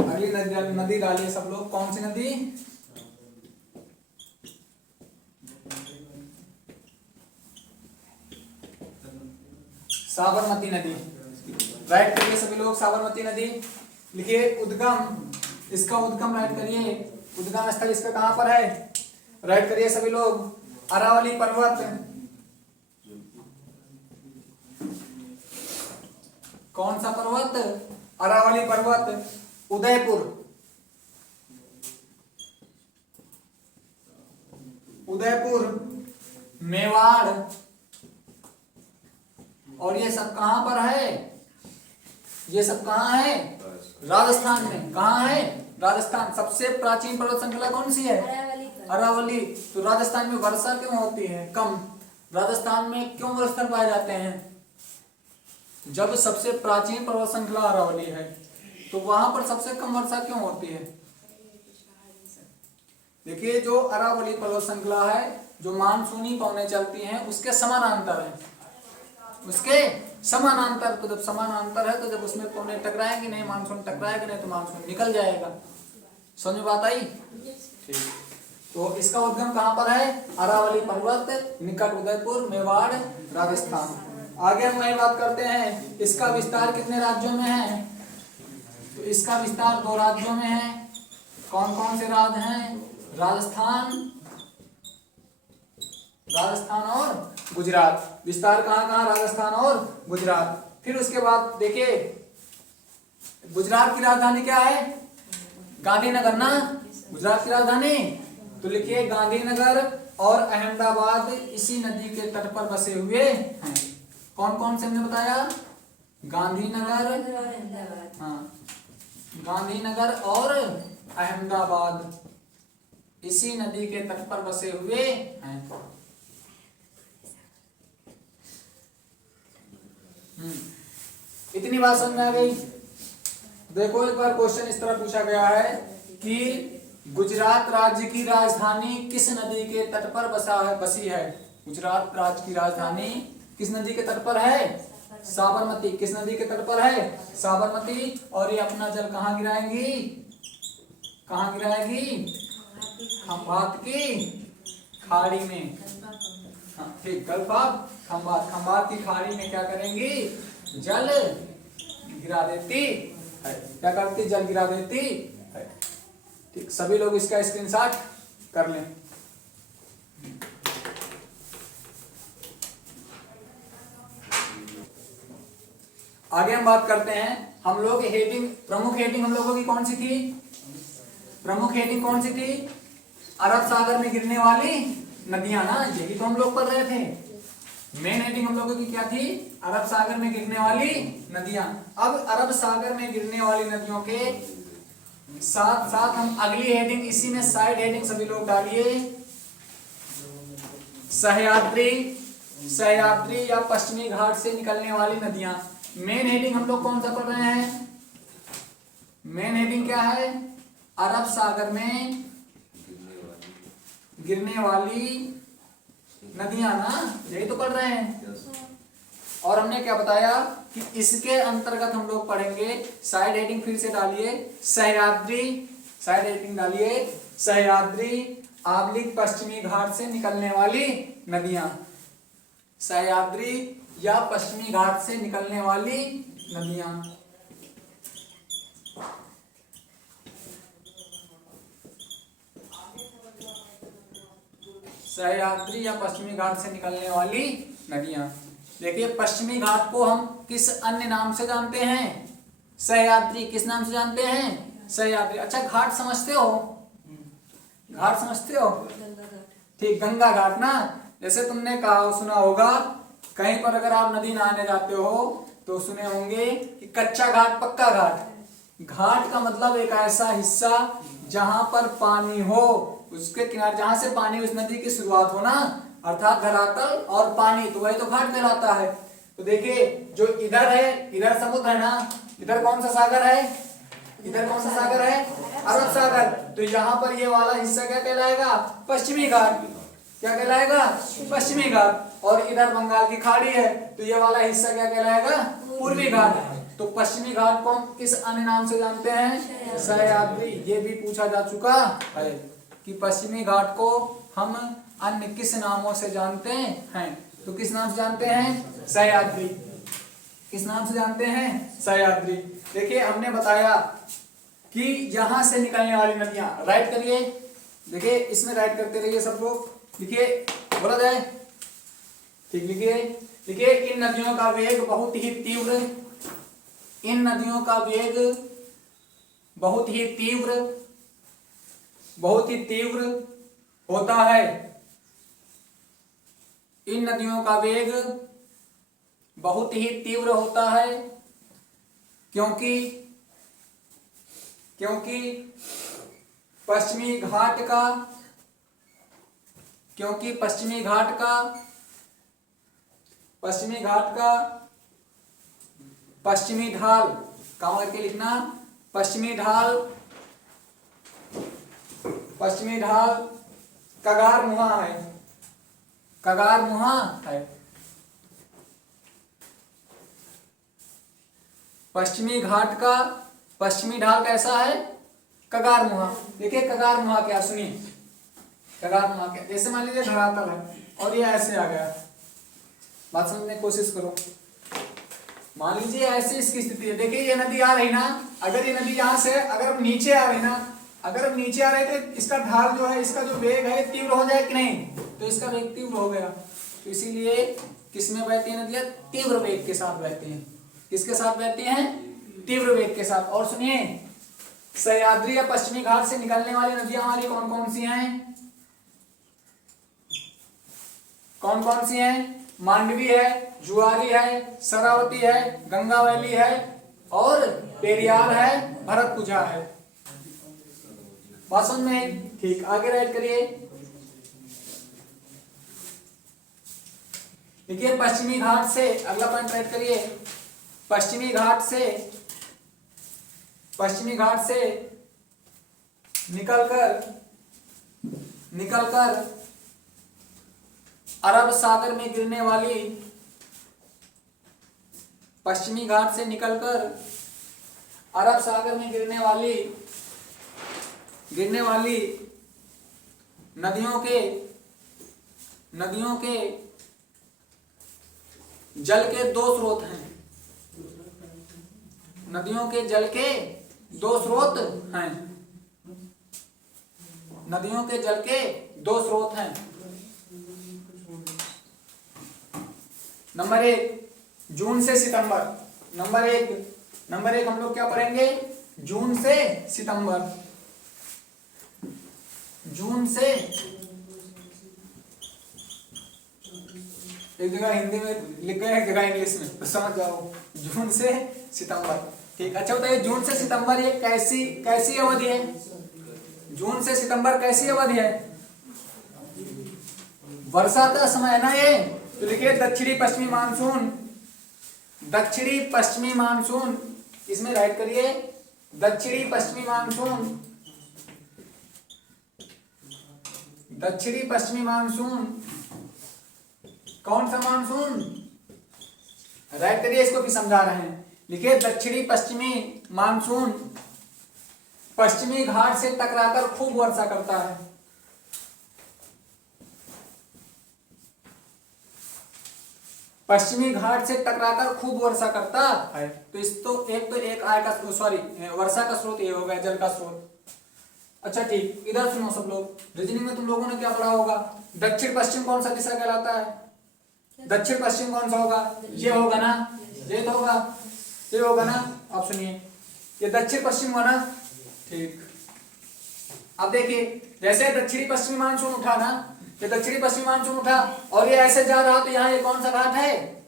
अगली नदी डालिए सब लोग, कौन सी नदी, साबरमती नदी। राइट करिए सभी लोग, साबरमती नदी लिखिए। उद्गम, इसका उद्गम राइट करिए, उद्गम स्थल इसका कहां पर है, राइट करिए सभी लोग, अरावली पर्वत। कौन सा पर्वत, अरावली पर्वत, उदयपुर, उदयपुर, मेवाड़। और ये सब कहां पर है, ये सब कहां है, राजस्थान में। कहां है, राजस्थान। सबसे प्राचीन पर्वत श्रृंखला कौन सी है, अरावली। तो राजस्थान में वर्षा क्यों होती है, कम। राजस्थान में क्यों मरुस्थल पाए जाते हैं, जब सबसे प्राचीन पर्वत श्रृंखला अरावली है, तो वहां पर सबसे कम वर्षा क्यों होती है। देखिए जो अरावली पर्वत श्रृंखला है, जो मानसूनी पवनें चलती हैं उसके समानांतर है, उसके समानांतर। तो जब समानांतर है, तो जब उसमें पवनें टकराएंगे नहीं, मानसून टकराएगा नहीं, तो मानसून निकल जाएगा। समझ में बात आई, ठीक। तो इसका उद्गम कहां पर है, अरावली पर्वत, निकट उदयपुर, मेवाड़, राजस्थान। आगे हम वही बात करते हैं, इसका विस्तार कितने राज्यों में है, तो इसका विस्तार 2 राज्यों में है। कौन कौन से राज्य हैं, राजस्थान, राजस्थान और गुजरात। विस्तार कहां कहां, राजस्थान और गुजरात। फिर उसके बाद देखिए, गुजरात की राजधानी क्या है, गांधीनगर ना, गुजरात की राजधानी। तो लिखिए गांधीनगर, और अहमदाबाद इसी नदी के तट पर बसे हुए हैं। कौन कौन से हमने बताया? गांधीनगर, और अहमदाबाद। हाँ, गांधीनगर और अहमदाबाद इसी नदी के तट पर बसे हुए हैं। इतनी बात समझ में आ गई? देखो एक बार क्वेश्चन इस तरह पूछा गया है कि गुजरात राज्य की राजधानी किस नदी के तट पर बसी है? गुजरात राज्य की राजधानी किस नदी के तट पर है? साबरमती। किस नदी के तट पर है? साबरमती। और ये अपना जल कहाँ गिराएंगी? कहाँ गिराएगी? खंभात की खाड़ी में। हाँ ठीक, गलफाब खंभात, खंभात की खाड़ी में क्या करेंगी? जल गिरा देती है। क्या करती? जल गिरा देती है। ठीक, सभी लोग इसका स्क्रीनशॉट कर लें। आगे हम बात करते हैं। हम लोग हेडिंग, प्रमुख हेडिंग हम लोगों की कौन सी थी? प्रमुख हेडिंग कौन सी थी? अरब सागर में गिरने वाली नदियां ना, यही तो हम लोग पढ़ रहे थे। मेन हेडिंग हम लोगों की क्या थी? अरब सागर में गिरने वाली नदियां। अब अरब सागर में गिरने वाली नदियों के साथ साथ हम अगली हेडिंग, इसी में साइड हेडिंग सभी लोग डालिए। सह्याद्री, सह्याद्री या पश्चिमी घाट से निकलने वाली नदियां। मेन हेडिंग हम लोग कौन सा पढ़ रहे हैं? मेन हेडिंग क्या है? अरब सागर में गिरने वाली नदियां ना, यही तो पढ़ रहे हैं। और हमने क्या बताया कि इसके अंतर्गत हम लोग पढ़ेंगे, साइड हेडिंग फिर से डालिए, सह्याद्री, साइड हेडिंग डालिए, सह्याद्री आबलिक पश्चिमी घाट से निकलने वाली नदियां। सह्याद्री या पश्चिमी घाट से निकलने वाली नदियां। सह्याद्री या पश्चिमी घाट से निकलने वाली नदियां। देखिए पश्चिमी घाट को हम किस अन्य नाम से जानते हैं? सह्याद्री। किस नाम से जानते हैं? सह्याद्री। अच्छा घाट समझते हो? घाट समझते हो? ठीक, गंगा घाट ना। जैसे तुमने कहा, सुना होगा कहीं पर अगर आप नदी नहाने जाते हो तो सुने होंगे कि कच्चा घाट पक्का घाट। घाट का मतलब एक ऐसा हिस्सा जहां पर पानी हो, उसके किनारे जहां से पानी उस नदी की शुरुआत हो ना, अर्थात धरातल और पानी, तो वही तो घाट कहलाता है। तो देखिए जो इधर है, इधर समुद्र है ना, इधर कौन सा सागर है? इधर कौन सा सागर है? अरब सागर। तो यहाँ पर ये वाला हिस्सा क्या कहलाएगा? पश्चिमी घाट। क्या कहलाएगा? पश्चिमी घाट। और इधर बंगाल की खाड़ी है, तो ये वाला हिस्सा क्या कहलाएगा? पूर्वी घाट। तो पश्चिमी घाट को हम किस अन्य नाम से जानते हैं? सह्याद्री। ये भी पूछा जा चुका है कि पश्चिमी घाट को हम अन्य किस नामों से जानते हैं? तो किस नाम से जानते हैं? सह्याद्री। किस नाम से जानते हैं? सह्याद्री। देखिए हमने बताया कि यहां से निकलने वाली नदियां, राइट करिए। देखिए इसमें राइट करते रहिए सब लोग। लिखिए, बोला जाए? ठीक, लिखिए। लिखिए इन नदियों का वेग बहुत ही तीव्र, इन नदियों का वेग बहुत ही तीव्र, बहुत ही तीव्र होता है। इन नदियों का वेग बहुत ही तीव्र होता है क्योंकि पश्चिमी घाट का, क्योंकि पश्चिमी घाट का पश्चिमी ढाल, काम करके लिखना, पश्चिमी ढाल कगार मुहा है, कगार मुहा है। पश्चिमी घाट का पश्चिमी ढाल कैसा है? कगार मुहा। देखिए कगार मुहा क्या, सुनिए कगार मुहा क्या। जैसे मान लीजिए धरातल है और ये ऐसे आ गया, बात समझने की कोशिश करो। मान लीजिए ऐसी इसकी स्थिति है, देखिए ये नदी आ रही ना, अगर ये नदी यहाँ से अगर नीचे आ रही ना, अगर हम नीचे आ रहे तो इसका ढाल जो है, इसका जो वेग है तीव्र हो जाए कि नहीं? तो इसका वेग तीव्र हो गया। तो इसीलिए किसमें बहती है नदियां? तीव्र वेग के साथ बहती हैं। किसके साथ बहती हैं? तीव्र वेग के साथ। और सुनिए सह्याद्री या पश्चिमी घाट से निकलने वाली नदियां हमारी कौन कौन सी हैं? कौन कौन सी हैं? मांडवी है, जुआरी है, शरावती है, गंगा वैली है और पेरियार है, भरतपुझा है। बात समझ में? ठीक, आगे राइट करिए। देखिए पश्चिमी घाट से, अगला पॉइंट राइट करिए। पश्चिमी घाट से निकलकर अरब सागर में गिरने वाली, पश्चिमी घाट से निकलकर अरब सागर में गिरने वाली नदियों के जल के दो स्रोत हैं। नदियों के जल के दो स्रोत हैं। नदियों के जल के दो स्रोत हैं। नंबर 1 जून से सितंबर। नंबर एक हम लोग क्या पढ़ेंगे? जून से सितंबर। जून से, एक जगह हिंदी में लिख गए, एक जगह इंग्लिश में, तो समझ जाओ। जून से सितंबर। ठीक, अच्छा बताइए जून से सितंबर ये कैसी अवधि है? जून से सितंबर कैसी अवधि है? वर्षा का समय है ना ये। तो लिखिए दक्षिणी पश्चिमी मानसून, इसमें राइट करिए दक्षिणी पश्चिमी मानसून। कौन सा मानसून? राइट करिए, इसको भी समझा रहे हैं। लिखिए दक्षिणी पश्चिमी मानसून पश्चिमी घाट से टकराकर खूब वर्षा करता है। पश्चिमी घाट से टकराकर खूब वर्षा करता है। तो एक आय का, सॉरी, वर्षा का स्रोत ये हो गया, जल का स्रोत। अच्छा ठीक, इधर सुनो सब लोग। रीजनिंग में तुम लोगों ने क्या पढ़ा होगा? दक्षिण पश्चिम कौन सा दिशा कहलाता है? दक्षिण पश्चिम कौन सा होगा? ये होगा ना, ये तो होगा, ये होगा ना। आप सुनिए, ये दक्षिण पश्चिम हुआ ना। ठीक, अब देखिए जैसे दक्षिणी पश्चिमी मानसून उठा ना, ये दक्षिणी पश्चिमी मानसून उठा और ये ऐसे जा रहा, तो यहाँ ये कौन सा घाट है?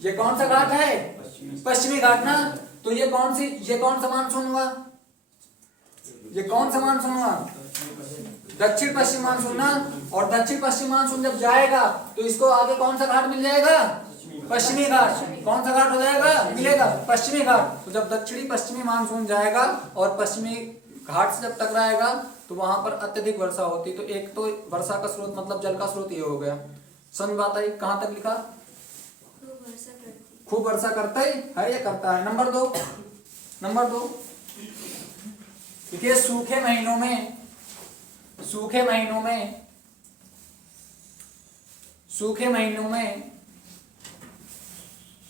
ये कौन सा घाट है? पश्चिमी घाट ना। तो ये कौन सा मानसून हुआ? ये कौन सा मानसून हुआ? दक्षिण पश्चिम मानसून ना। और दक्षिण पश्चिम मानसून जब जाएगा तो इसको आगे कौन सा घाट मिल जाएगा? पश्चिमी घाट। कौन सा घाट हो जाएगा? मिलेगा पश्चिमी घाट। तो जब दक्षिणी पश्चिमी मानसून जाएगा और पश्चिमी घाट से जब टकराएगा तो वहां पर अत्यधिक वर्षा होती। तो एक तो वर्षा का स्रोत मतलब जल का स्रोत ये हो गया। समझ बात आई? कहां तक लिखा? खूब वर्षा करता है या करता है। नंबर 2 देखिए सूखे महीनों में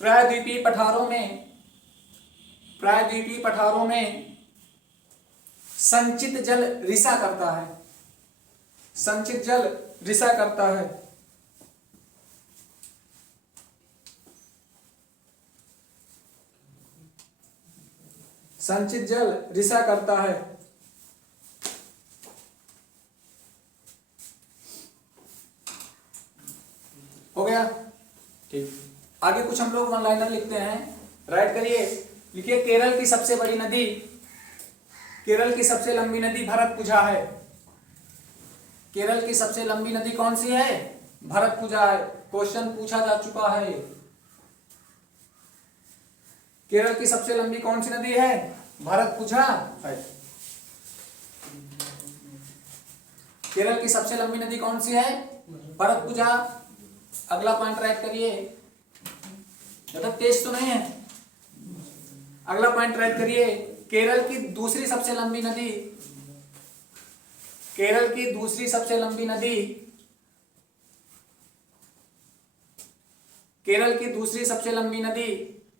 प्रायद्वीपीय पठारों में संचित जल रिसा करता है। संचित जल रिसा करता है। संचित जल रिसा करता है। हो गया? ठीक, आगे कुछ हम लोग वन लाइनर लिखते हैं। राइट करिए। लिखिए केरल की सबसे लंबी नदी भरतपुझा है। केरल की सबसे लंबी नदी कौन सी है? भरतपुझा है। क्वेश्चन पूछा जा चुका है। केरल की सबसे लंबी कौन सी नदी है? भरतपुझा है। केरल की सबसे लंबी नदी कौन सी है? भरतपुझा। अगला पॉइंट राइट करिए, ज्यादा तेज तो नहीं है। अगला पॉइंट राइट करिए। केरल की दूसरी सबसे लंबी नदी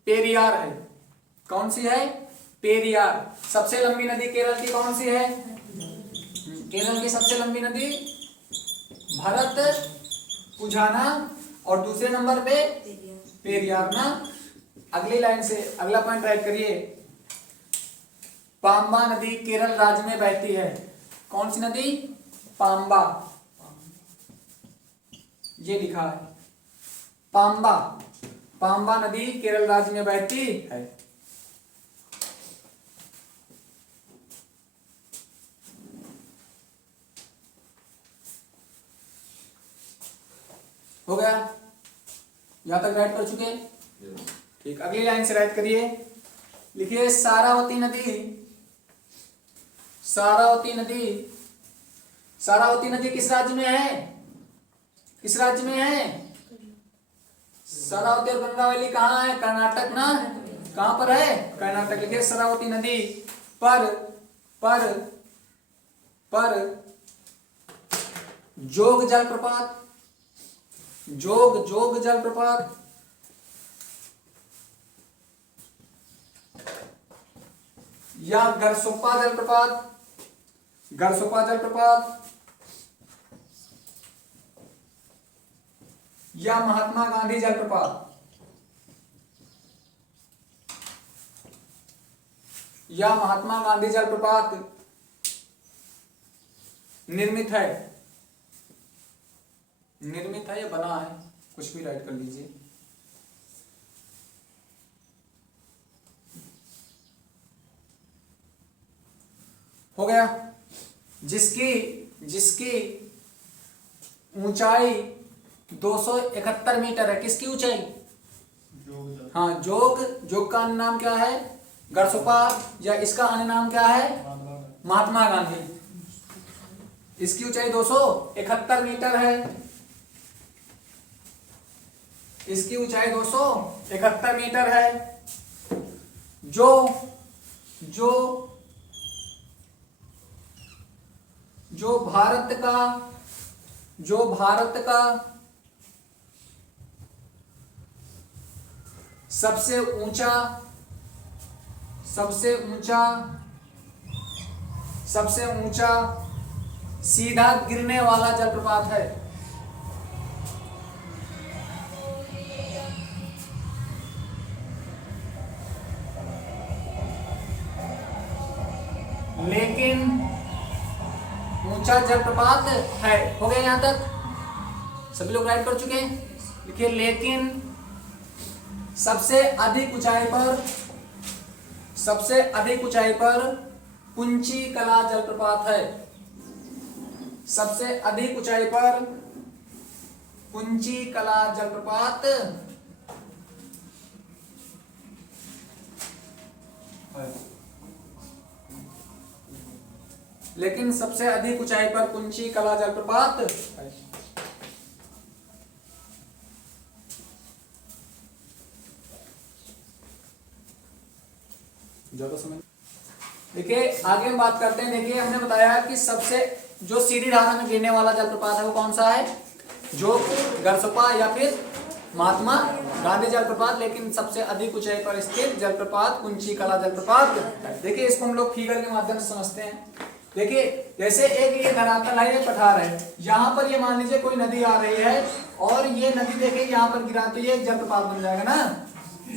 पेरियार है। कौन सी है? पेरियार। सबसे लंबी नदी केरल की कौन सी है? केरल की सबसे लंबी नदी भरतपुझा ना, और दूसरे नंबर पे पेरियार ना। अगली लाइन से अगला पॉइंट राइट करिए। पांबा नदी केरल राज्य में बहती है। कौन सी नदी? पांबा। ये लिखा है पाम्बा। पाम्बा नदी केरल राज्य में बहती है। हो गया, यहां तक राइट कर चुके? ठीक, अगली लाइन से राइट करिए। लिखिए सारावती नदी। सारावती नदी, सारावती नदी किस राज्य में है? किस राज्य में है? सारावती और गंगावली कहाँ है? कर्नाटक ना? कहाँ पर है? कर्नाटक। लिखिए सारावती नदी पर जोग जलप्रपात, जोग जलप्रपात या गरसोप्पा जलप्रपात, गरसोप्पा जलप्रपात या महात्मा गांधी जलप्रपात, या महात्मा गांधी जलप्रपात निर्मित है, निर्मित है या बना है, कुछ भी राइट कर लीजिए। हो गया। जिसकी ऊंचाई 271 मीटर है। किसकी ऊंचाई? हाँ, जोग का अन्य नाम क्या है? गरसोप्पा, या इसका अन्य नाम क्या है? महात्मा गांधी। इसकी ऊंचाई 271 मीटर है। इसकी ऊंचाई 271 मीटर है। जो भारत का सबसे ऊंचा सीधा गिरने वाला जलप्रपात है। लेकिन ऊंचा जलप्रपात है। हो गया यहां तक? सभी लोग राइट कर चुके हैं? लिखिए लेकिन सबसे अधिक ऊंचाई पर कुंची कला जलप्रपात है। सबसे अधिक ऊंचाई पर कुंची कला जलप्रपात है। लेकिन सबसे अधिक ऊंचाई पर कुंची कला जलप्रपात है। ज्यादा समझ। देखिए आगे हम बात करते हैं। देखिए हमने बताया कि सबसे जो सीधी धारा में गिरने वाला जलप्रपात है वो कौन सा है? जो गरसोप्पा या फिर महात्मा गांधी जलप्रपात। लेकिन सबसे अधिक ऊंचाई पर स्थित जलप्रपात कुंची कला जलप्रपात। देखिए इसको हम लोग फिगर के माध्यम से समझते हैं। देखिए जैसे एक ये धरातल है, ये पठार है, यहाँ पर ये मान लीजिए कोई नदी आ रही है और ये नदी देखिए यहाँ पर गिरा तो ये जलप्रपात बन जाएगा ना।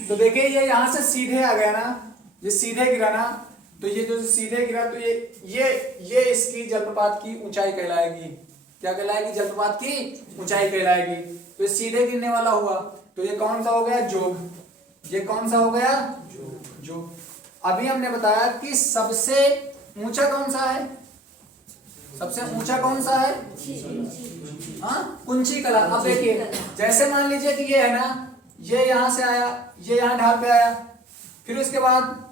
तो देखिए ये यहाँ से सीधे आ गया ना, ये सीधे गिरा ना, तो ये जो सीधे गिरा तो ये इसकी जलप्रपात की ऊंचाई कहलाएगी। क्या कहलाएगी? जलप्रपात की ऊंचाई कहलाएगी। तो ये सीधे गिरने वाला हुआ, तो ये कौन सा हो गया? जोग। ये कौन सा हो गया? जोग। अभी हमने बताया कि सबसे ऊंचा कौन सा है? सबसे ऊंचा कौन सा है? हाँ, कुंची कला। अब देखिए जैसे मान लीजिए कि ये है ना, ये यहां से आया, ये यहाँ ढाल पे आया, फिर उसके बाद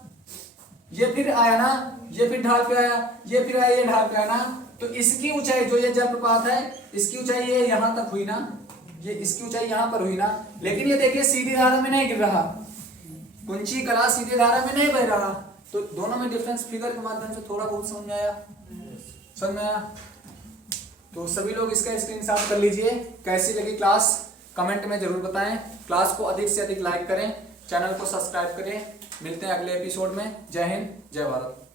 ये फिर आया ना, ये फिर ढाल पे आया, ये फिर आया, ये ढाल पे आया ना। तो इसकी ऊंचाई जो ये जलप्रपात है, इसकी ऊंचाई ये यहां तक हुई ना, ये इसकी ऊंचाई यहां पर हुई ना। लेकिन ये देखिए सीधी धारा में नहीं गिर रहा, कुंची कला सीधी धारा में नहीं बह रहा। तो दोनों में डिफरेंस फिगर के माध्यम से थोड़ा बहुत समझ आया? समझ में आया? तो सभी लोग इसका स्क्रीनशॉट कर लीजिए। कैसी लगी क्लास कमेंट में जरूर बताएं। क्लास को अधिक से अधिक लाइक करें, चैनल को सब्सक्राइब करें। मिलते हैं अगले एपिसोड में। जय हिंद, जय भारत।